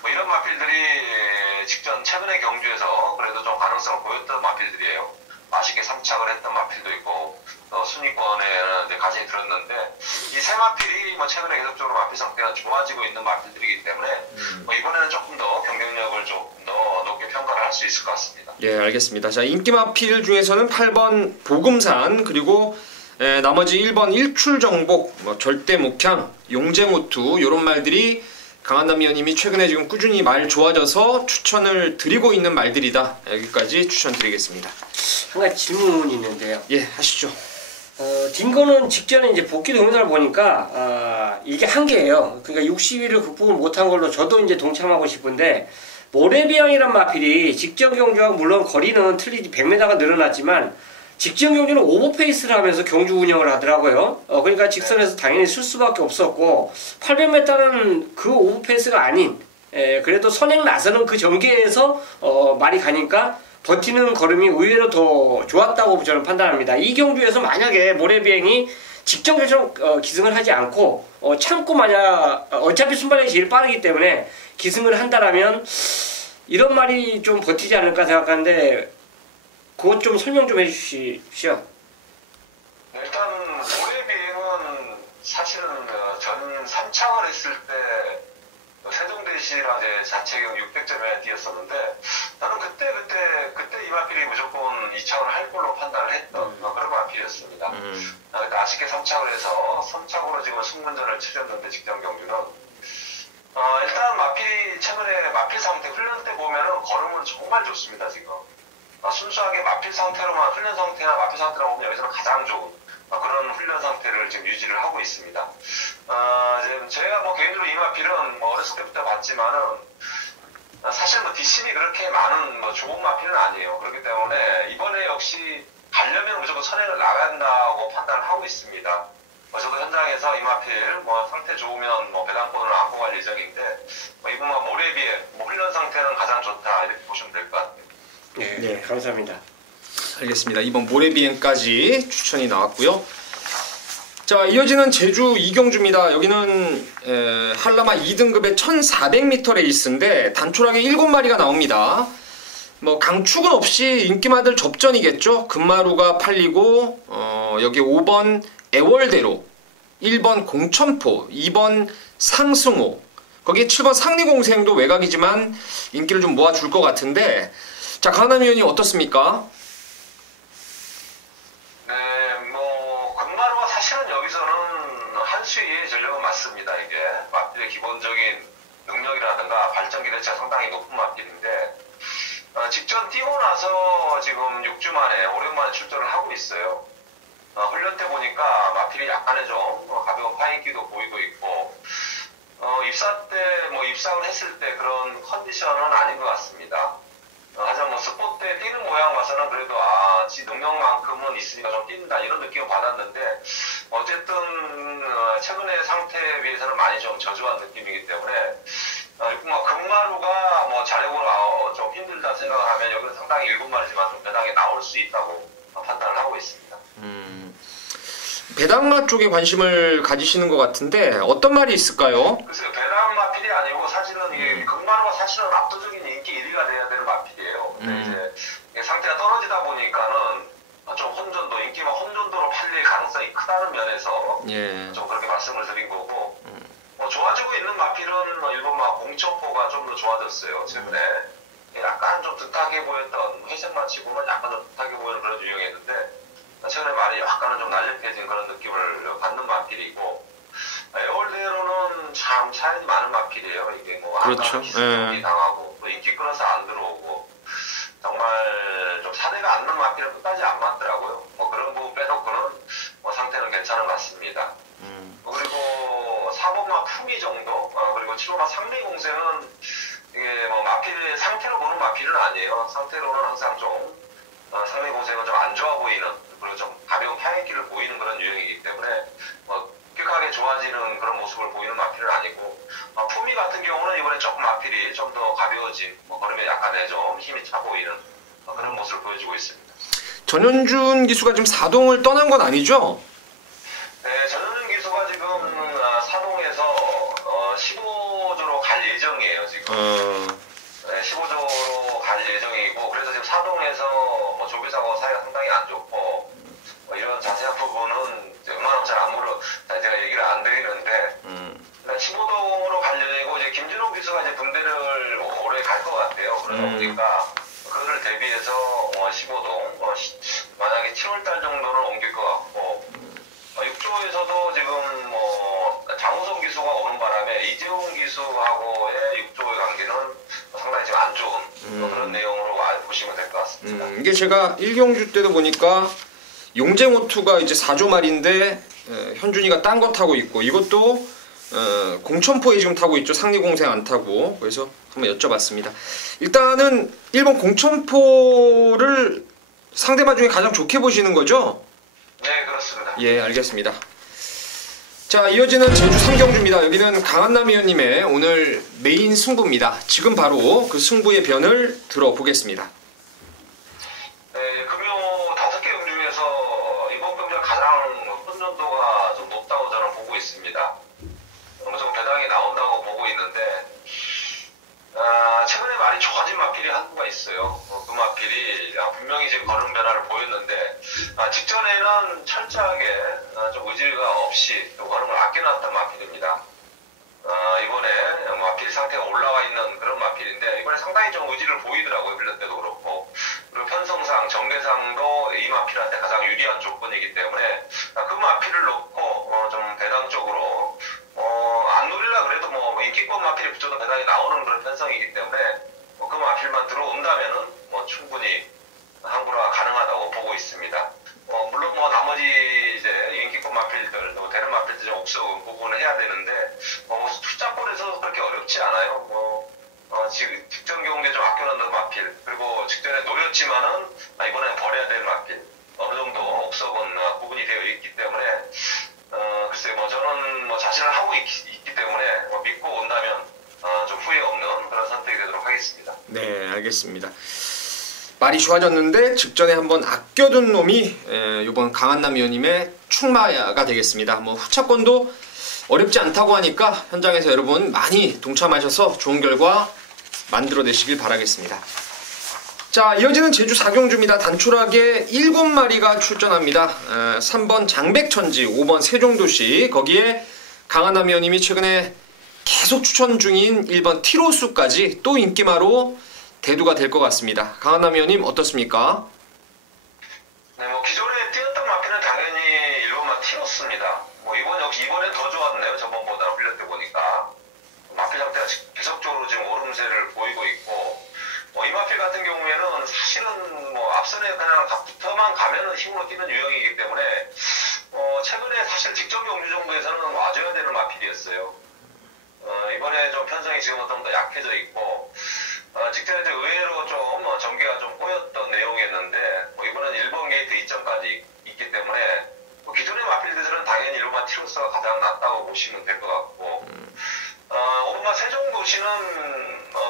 뭐 이런 마필들이 직전 최근의 경주에서 그래도 좀 가능성을 보였던 마필들이에요. 맛있게 3착을 했던 마필도 있고 순위권에는 이제 가슴이 들었는데 이 세 마필이 뭐 최근에 계속적으로 마필 상태가 좋아지고 있는 마필들이기 때문에 뭐 이번에는 조금 더 경쟁력을 조금 더 높게 평가를 할 수 있을 것 같습니다. 예, 알겠습니다. 자, 인기 마필 중에서는 8번 보금산, 그리고 나머지 1번 일출정복, 뭐 절대목향, 용쟁호투 이런 말들이 강한남 의원님이 최근에 지금 꾸준히 말 좋아져서 추천을 드리고 있는 말들이다. 여기까지 추천드리겠습니다. 한 가지 질문이 있는데요. 예, 하시죠. 딩거는 직전에 이제 복귀 동영상을 보니까 이게 한계예요. 그러니까 60일을 극복을 못한 걸로 저도 이제 동참하고 싶은데, 모래비양이란 마필이 직전 경주하고 물론 거리는 틀리지 100m가 늘어났지만 직전 경주는 오버페이스를 하면서 경주 운영을 하더라고요. 그러니까 직선에서 당연히 쓸 수밖에 없었고, 800m는 그 오버페이스가 아닌, 그래도 선행 나서는 그 전개에서 말이 가니까 버티는 걸음이 의외로 더 좋았다고 저는 판단합니다. 이 경주에서 만약에 모래비행이 직전 경주처럼 기승을 하지 않고 참고 만약 어차피 순발력이 제일 빠르기 때문에 기승을 한다라면 이런 말이 좀 버티지 않을까 생각하는데, 그것 좀 설명 좀 해주십시오. 일단 모래비행은 사실은 전 3착을 했을 때 세종대시랑 제 자체경 600점에 뛰었었는데, 나는 그때 이 마필이 무조건 2착을 할 걸로 판단을 했던 그런 마필이었습니다. 아쉽게 3착을 해서 3착으로 지금 승문전을 치렀는데, 직전 경주는 일단 마필이 최근에 마필 상태 훈련 때 보면은 걸음은 정말 좋습니다. 지금 순수하게 마필 상태로만, 훈련 상태나 마필 상태로 보면 여기서는 가장 좋은 그런 훈련 상태를 지금 유지를 하고 있습니다. 지금 제가 뭐 개인적으로 이 마필은 뭐 어렸을 때부터 봤지만은 사실 뭐 뒷심이 그렇게 많은 뭐 좋은 마필은 아니에요. 그렇기 때문에 이번에 역시 가려면 무조건 선행을 나간다고 판단을 하고 있습니다. 저도 현장에서 이 마필 뭐 상태 좋으면 뭐 배당권을 안고 갈 예정인데, 뭐 이번 모래비에 뭐 훈련 상태는 가장 좋다 이렇게 보시면 될 것 같아요. 네, 감사합니다. 알겠습니다. 이번 모래비행까지 추천이 나왔고요. 자, 이어지는 제주 이경주입니다. 여기는 한라마 2등급의 1400m 레이스인데 단촐하게 7마리가 나옵니다. 뭐 강축은 없이 인기마들 접전이겠죠. 금마루가 팔리고 여기 5번 애월대로, 1번 공천포, 2번 상승호, 거기에 7번 상리공생도 외곽이지만 인기를 좀 모아줄 것 같은데, 자, 강한남 의원님 어떻습니까? 네, 뭐 금마루가 사실은 여기서는 한수위의 전력은 맞습니다. 이게 마필의 기본적인 능력이라든가 발전 기대치가 상당히 높은 마필인데, 직전 뛰고 나서 지금 6주 만에 오랜만에 출전을 하고 있어요. 훈련 때 보니까 마필이 약간의 좀 가벼운 파인기도 보이고 있고, 입사 때 뭐 입상을 했을 때 그런 컨디션은 아닌 것 같습니다. 하지만 뭐 스포 때 뛰는 모양 봐서는 그래도 지 능력만큼은 있으니까 좀 뛴다 이런 느낌을 받았는데, 어쨌든 최근의 상태에 비해서는 많이 좀 저조한 느낌이기 때문에 뭐 금마루가 뭐 자력으로 좀 힘들다 생각을 하면 여기는 상당히 7마리지만 좀 배당에 나올 수 있다고 판단을 하고 있습니다. 배당마 쪽에 관심을 가지시는 것 같은데 어떤 말이 있을까요? 글쎄요, 배당 마필이 아니고 사실은 이게 금마루가 사실은 압도적인 인기 1위가 돼야 되는 마필이에요. 근데 이제 상태가 떨어지다 보니까는 좀 혼전도, 인기만 혼전도로 팔릴 가능성이 크다는 면에서 좀 그렇게 말씀을 드린 거고, 뭐 좋아지고 있는 마필은 일본 공천포가 좀 더 좋아졌어요. 최근에 약간 좀 듯하게 보였던, 회색만 치고는 약간 좀 듯하게 보이는 그런 유형이었는데, 최근에 말이 약간은 좀 날렵해진 그런 느낌을 받는 마필이고, 애월대로는 참 차이가 많은 마필이에요. 이게 뭐 그렇죠. 기승전이 당하고 또 인기 끌어서 안 들어오고, 정말 좀 사대가 않는 마필은 끝까지 안 맞더라고요. 뭐 그런 부분 빼놓고는 뭐 상태는 괜찮은 것 같습니다. 그리고 4번마 품위 정도, 그리고 7번마 상리공생은 이게 뭐 마필의 상태로 보는 마필은 아니에요. 상태로는 항상 좀 상대 공세가 좀 안 좋아 보이는, 그리고 좀 가벼운 평행기를 보이는 그런 유형이기 때문에 뭐 급하게 좋아지는 그런 모습을 보이는 마필은 아니고, 품위 같은 경우는 이번에 조금 마필이 좀 더 가벼워진, 뭐 걸음에 약간의 좀 힘이 차 보이는 그런 모습을 보여주고 있습니다. 전현준 기수가 지금 사동을 떠난 건 아니죠? 네, 전현준 기수가 지금 사동에서 15조로 갈 예정이에요, 지금. 네, 15조로 갈 예정이고, 그래서 지금 사동에서 뭐 조비사고 사이가 상당히 안 좋고, 뭐 이런 자세한 부분은 웬만하면 잘 안 물어, 제가 얘기를 안 드리는데, 15동으로 갈 예정이고, 이제 김진호 기수가 이제 분대를 올해 갈 것 같아요. 그러다 보니까, 그거를 대비해서 15동, 만약에 7월달 정도는 옮길 것 같고, 6조에서도 지금 뭐 장우성 기수가 오는 바람에 이재용 기수하고의 6조의 관계는 상당히 지금 안 좋은 그런 내용으로 보시면 될 것 같습니다. 이게 제가 1경주 때도 보니까 용쟁호투가 이제 4조 말인데 현준이가 딴 거 타고 있고, 이것도 공천포에 지금 타고 있죠. 상리공생 안 타고. 그래서 한번 여쭤봤습니다. 일단은 1번 공천포를 상대방 중에 가장 좋게 보시는 거죠? 네, 그렇습니다. 예, 알겠습니다. 자, 이어지는 제주 3경주입니다. 여기는 강한남 위원님의 오늘 메인 승부입니다. 지금 바로 그 승부의 변을 들어보겠습니다. 네, 금요 5개 경주에서 이번 경주가 가장 혼전도가 좀 높다고 저는 보고 있습니다. 좀 배당이 나온다고 보고 있는데, 최근에 많이 좋아진 마필이 한구가 있어요. 그 마필이 분명히 지금 걸음 변화를 보였는데, 직전에는 철저하게 좀 의지가 없이 걸음을 아껴놨던 마필입니다. 이번에 마필 상태가 올라와 있는 그런 마필인데, 이번에 상당히 좀 의지를 보이더라고요. 빌런 때도 그렇고. 그리고 편성상, 정계상도 이 마필한테 가장 유리한 조건이기 때문에 그 마필을 놓고 좀 배당 쪽으로 안 노리려 그래도 뭐 인기권 마필이 붙여도 배당이 나오는 그런 편성이기 때문에 그 마필만 들어온다면은 충분히 항구가 가능하다고 보고 있습니다. 물론 나머지 이제 인기권 마필들, 대른 마필들 좀 옥석 부분을 해야 되는데 숫자권에서 그렇게 어렵지 않아요. 지금 직전 경기에 좀 아껴놓는 마필, 그리고 직전에 노렸지만은 이번에는 버려야 될 마필, 어느 정도 옥석은 구분이 되어 있기 때문에 글쎄 저는 자신을 하고 있기 때문에 믿고 온다면 좀 후회 없는 그런 선택이 되도록 하겠습니다. 네, 알겠습니다. 말이 좋아졌는데 직전에 한번 아껴둔 놈이 이번 강한남 위원님의 충마가 되겠습니다. 후차권도 어렵지 않다고 하니까 현장에서 여러분 많이 동참하셔서 좋은 결과 만들어내시길 바라겠습니다. 자, 이어지는 제주 4경주입니다. 단촐하게 7마리가 출전합니다. 3번 장백천지, 5번 세종도시, 거기에 강한남 위원님이 최근에 계속 추천 중인 1번 티로수까지 또 인기마로 대두가 될 것 같습니다. 강한남 위원님 어떻습니까? 네, 기존에 뛰었던 마필은 당연히 1번만 티로스입니다. 이번엔 더 좋았네요. 저번보다 훈련 때 보니까. 마필 상태가 계속적으로 지금 오름세를 보이고 있고, 이 마필 같은 경우에는 사실은 앞선에 그냥 붙어만 가면은 힘으로 뛰는 유형이기 때문에, 최근에 사실 직전 경주 정도에서는 와줘야 되는 마필이었어요. 이번에 좀 편성이 지금 좀 더 약해져 있고, 직전에 의외로 좀 전개가 좀 꼬였던 내용이었는데, 이번엔 1번 게이트 2점까지 있기 때문에, 기존의 마필들은 당연히 1번만 티로스가 가장 낫다고 보시면 될 것 같고, 5번만 세종도시는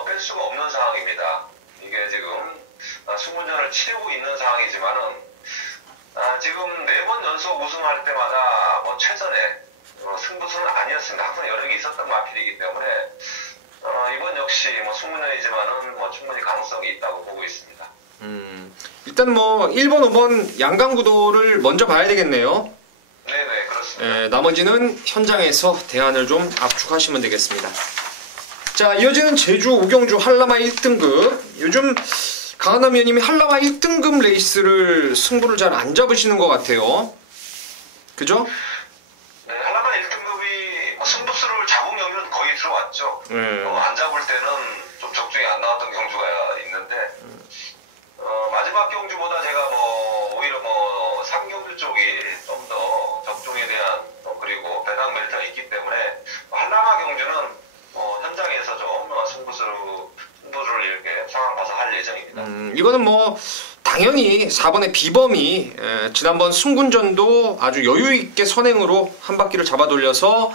뺄 수가 없는 상황입니다. 이게 지금 승문전을 치르고 있는 상황이지만은, 지금 4번 연속 우승할 때마다 최전에 승부수는 아니었습니다. 항상 여력이 있었던 마필이기 때문에 이번 역시 승문전이지만은 충분히 가능성이 있다고 보고 있습니다. 일단 1번, 5번 양강구도를 먼저 봐야 되겠네요. 네네, 그렇습니다. 나머지는 현장에서 대안을 좀 압축하시면 되겠습니다. 자, 이어지는 제주 5경주 한라마 1등급. 요즘 강한남 위원님이 한라마 1등급 레이스를 승부를 잘 안 잡으시는 것 같아요. 그죠? 네, 한라마 1등급이 승부수를 잡은 경기는 거의 들어왔죠. 안 잡을 때는 좀 적중이 안 나왔던 경주가 있는데, 마지막 경주보다 제가 오히려 3경주 쪽이 좀 더 적중에 대한 그리고 배당 멜타가 있기 때문에 한라마 경주는 현장에서 좀 승부수를 이거는 뭐 당연히 4번의 비범이 지난번 승군전도 아주 여유있게 선행으로 한 바퀴를 잡아 돌려서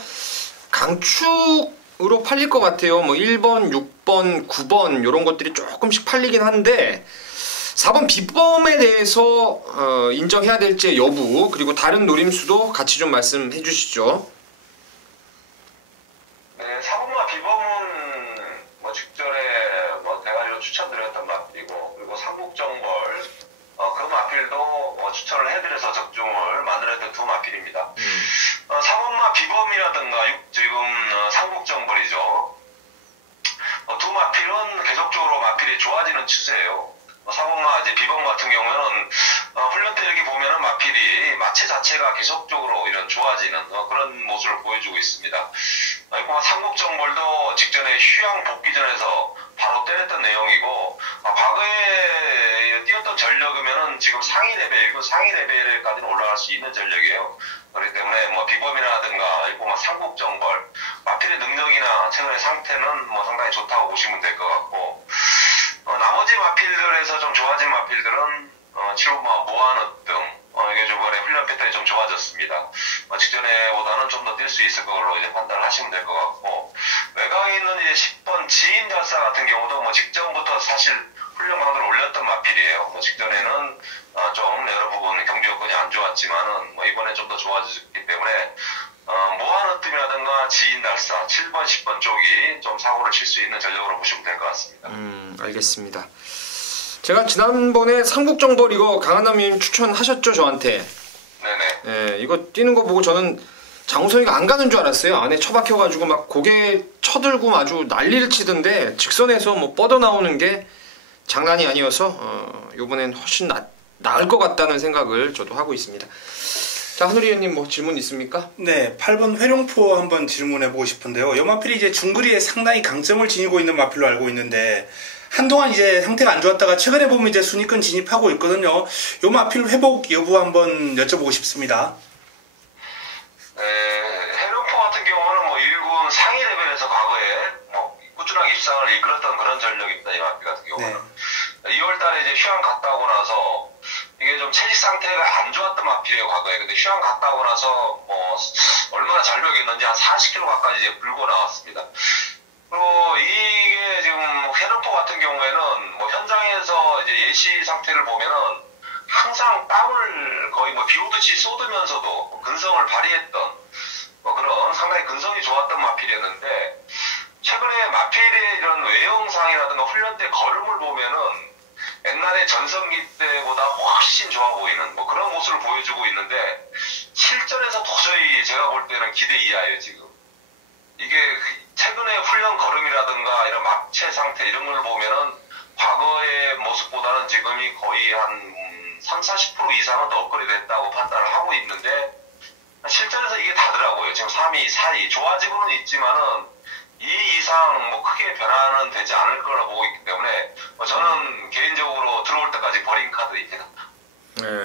강축으로 팔릴 것 같아요. 뭐 1번, 6번, 9번 이런 것들이 조금씩 팔리긴 한데 4번 비범에 대해서 인정해야 될지 여부, 그리고 다른 노림수도 같이 좀 말씀해 주시죠. 네, 4번마 비범은 뭐 직전에 뭐 대가리로 추천드렸던 마필이고, 그리고 삼국정벌 그 마필도 추천을 해드려서 적중을 만들었던 두 마필입니다. 4번마 비범이라든가 지금 삼국정벌이죠. 두 마필은 계속적으로 마필이 좋아지는 추세예요. 4번마 이제 비범 같은 경우는 훈련 때 이렇게 보면은 마필이 마체 자체가 계속적으로 이런 좋아지는 그런 모습을 보여주고 있습니다. 그리고 삼국정벌도 직전에 휴양 복귀전에서 바로 때렸던 내용이고, 과거에 뛰었던 전력이면은 지금 상위 레벨까지는 올라갈 수 있는 전력이에요. 그렇기 때문에 뭐 비범이라든가 그리고 삼국정벌 마필의 능력이나 최근의 상태는 뭐 상당히 좋다고 보시면 될 것 같고, 나머지 마필들에서 좀 좋아진 마필들은 지금 모아넛 등 이게 저번에 훈련 패턴이 좀 좋아졌습니다. 직전에보다는 좀 더 뛸 수 있을 걸로 이제 판단을 하시면 될 것 같고, 외곽에 있는 이제 10번 지인달사 같은 경우도 뭐 직전부터 사실 훈련 강도를 올렸던 마필이에요. 뭐 직전에는 좀 여러 부분 경기 여건이 안 좋았지만은 뭐 이번에 좀 더 좋아졌기 때문에 모아넛뜸이라든가 지인달사 7번, 10번 쪽이 좀 사고를 칠 수 있는 전력으로 보시면 될 것 같습니다. 알겠습니다. 제가 지난번에 삼국정벌 이거 강한남님 추천하셨죠, 저한테? 네네. 예, 이거 뛰는 거 보고 저는 장우성이가 안 가는 줄 알았어요. 안에 처박혀가지고 막 고개 쳐들고 아주 난리를 치던데 직선에서 뭐 뻗어나오는 게 장난이 아니어서 이번엔 훨씬 나을 것 같다는 생각을 저도 하고 있습니다. 자, 한우리 의원님 뭐 질문 있습니까? 네, 8번 회룡포 한번 질문해보고 싶은데요. 이 마필이 이제 중거리에 상당히 강점을 지니고 있는 마필로 알고 있는데, 한동안 이제 상태가 안 좋았다가 최근에 보면 이제 순위권 진입하고 있거든요. 이 마필 회복 여부 한번 여쭤보고 싶습니다. 회룡포 같은 경우는 뭐 1군 상위 레벨에서 과거에 뭐 꾸준하게 입상을 이끌었던 그런 전력입니다. 이 마필 같은 경우는. 네. 2월달에 이제 휴양 갔다 오고 나서 이게 좀 체질 상태가 안 좋았던 마필이에요, 과거에. 근데 휴양 갔다 오고 나서 뭐 얼마나 잘 배우겠는지 한 40kg 가까이 이제 불고 나왔습니다. 그리고 이게 지금 회룡포 같은 경우에는 뭐 현장에서 이제 예시 상태를 보면은 항상 땀을 거의 뭐 비오듯이 쏟으면서도 근성을 발휘했던 뭐 그런 상당히 근성이 좋았던 마필이었는데, 최근에 마필의 이런 외형상이라든가 훈련 때 걸음을 보면은 옛날에 전성기 때보다 훨씬 좋아 보이는 뭐 그런 모습을 보여주고 있는데, 실전에서 도저히 제가 볼 때는 기대 이하예요, 지금. 이게 최근에 훈련 걸음이라든가 이런 막체 상태 이런 걸 보면은 과거의 모습보다는 지금이 거의 한 30-40% 이상은 더 업그레이드 됐다고 판단을 하고 있는데, 실전에서 이게 다더라고요. 지금 3위, 4위 좋아지고는 있지만은 2 이상 뭐 크게 변화는 되지 않을 거라고 보고 있기 때문에 저는 개인적으로 들어올 때까지 버린 카드입니다.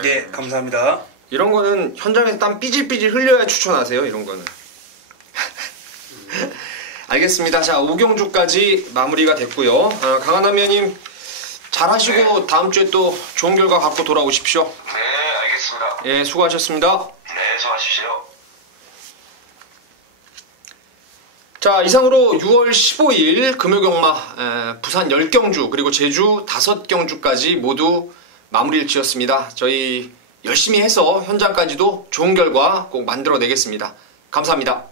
네, 감사합니다. 이런 거는 현장에서 땀 삐질삐질 흘려야 추천하세요, 이런 거는. 알겠습니다. 자, 오경주까지 마무리가 됐고요. 강한남 의원님 잘하시고 다음 주에 또 좋은 결과 갖고 돌아오십시오. 네, 알겠습니다. 예, 수고하셨습니다. 네, 수고하십시오. 자, 이상으로 6월 15일 금요경마 부산 10경주 그리고 제주 5경주까지 모두 마무리를 지었습니다. 저희 열심히 해서 현장까지도 좋은 결과 꼭 만들어내겠습니다. 감사합니다.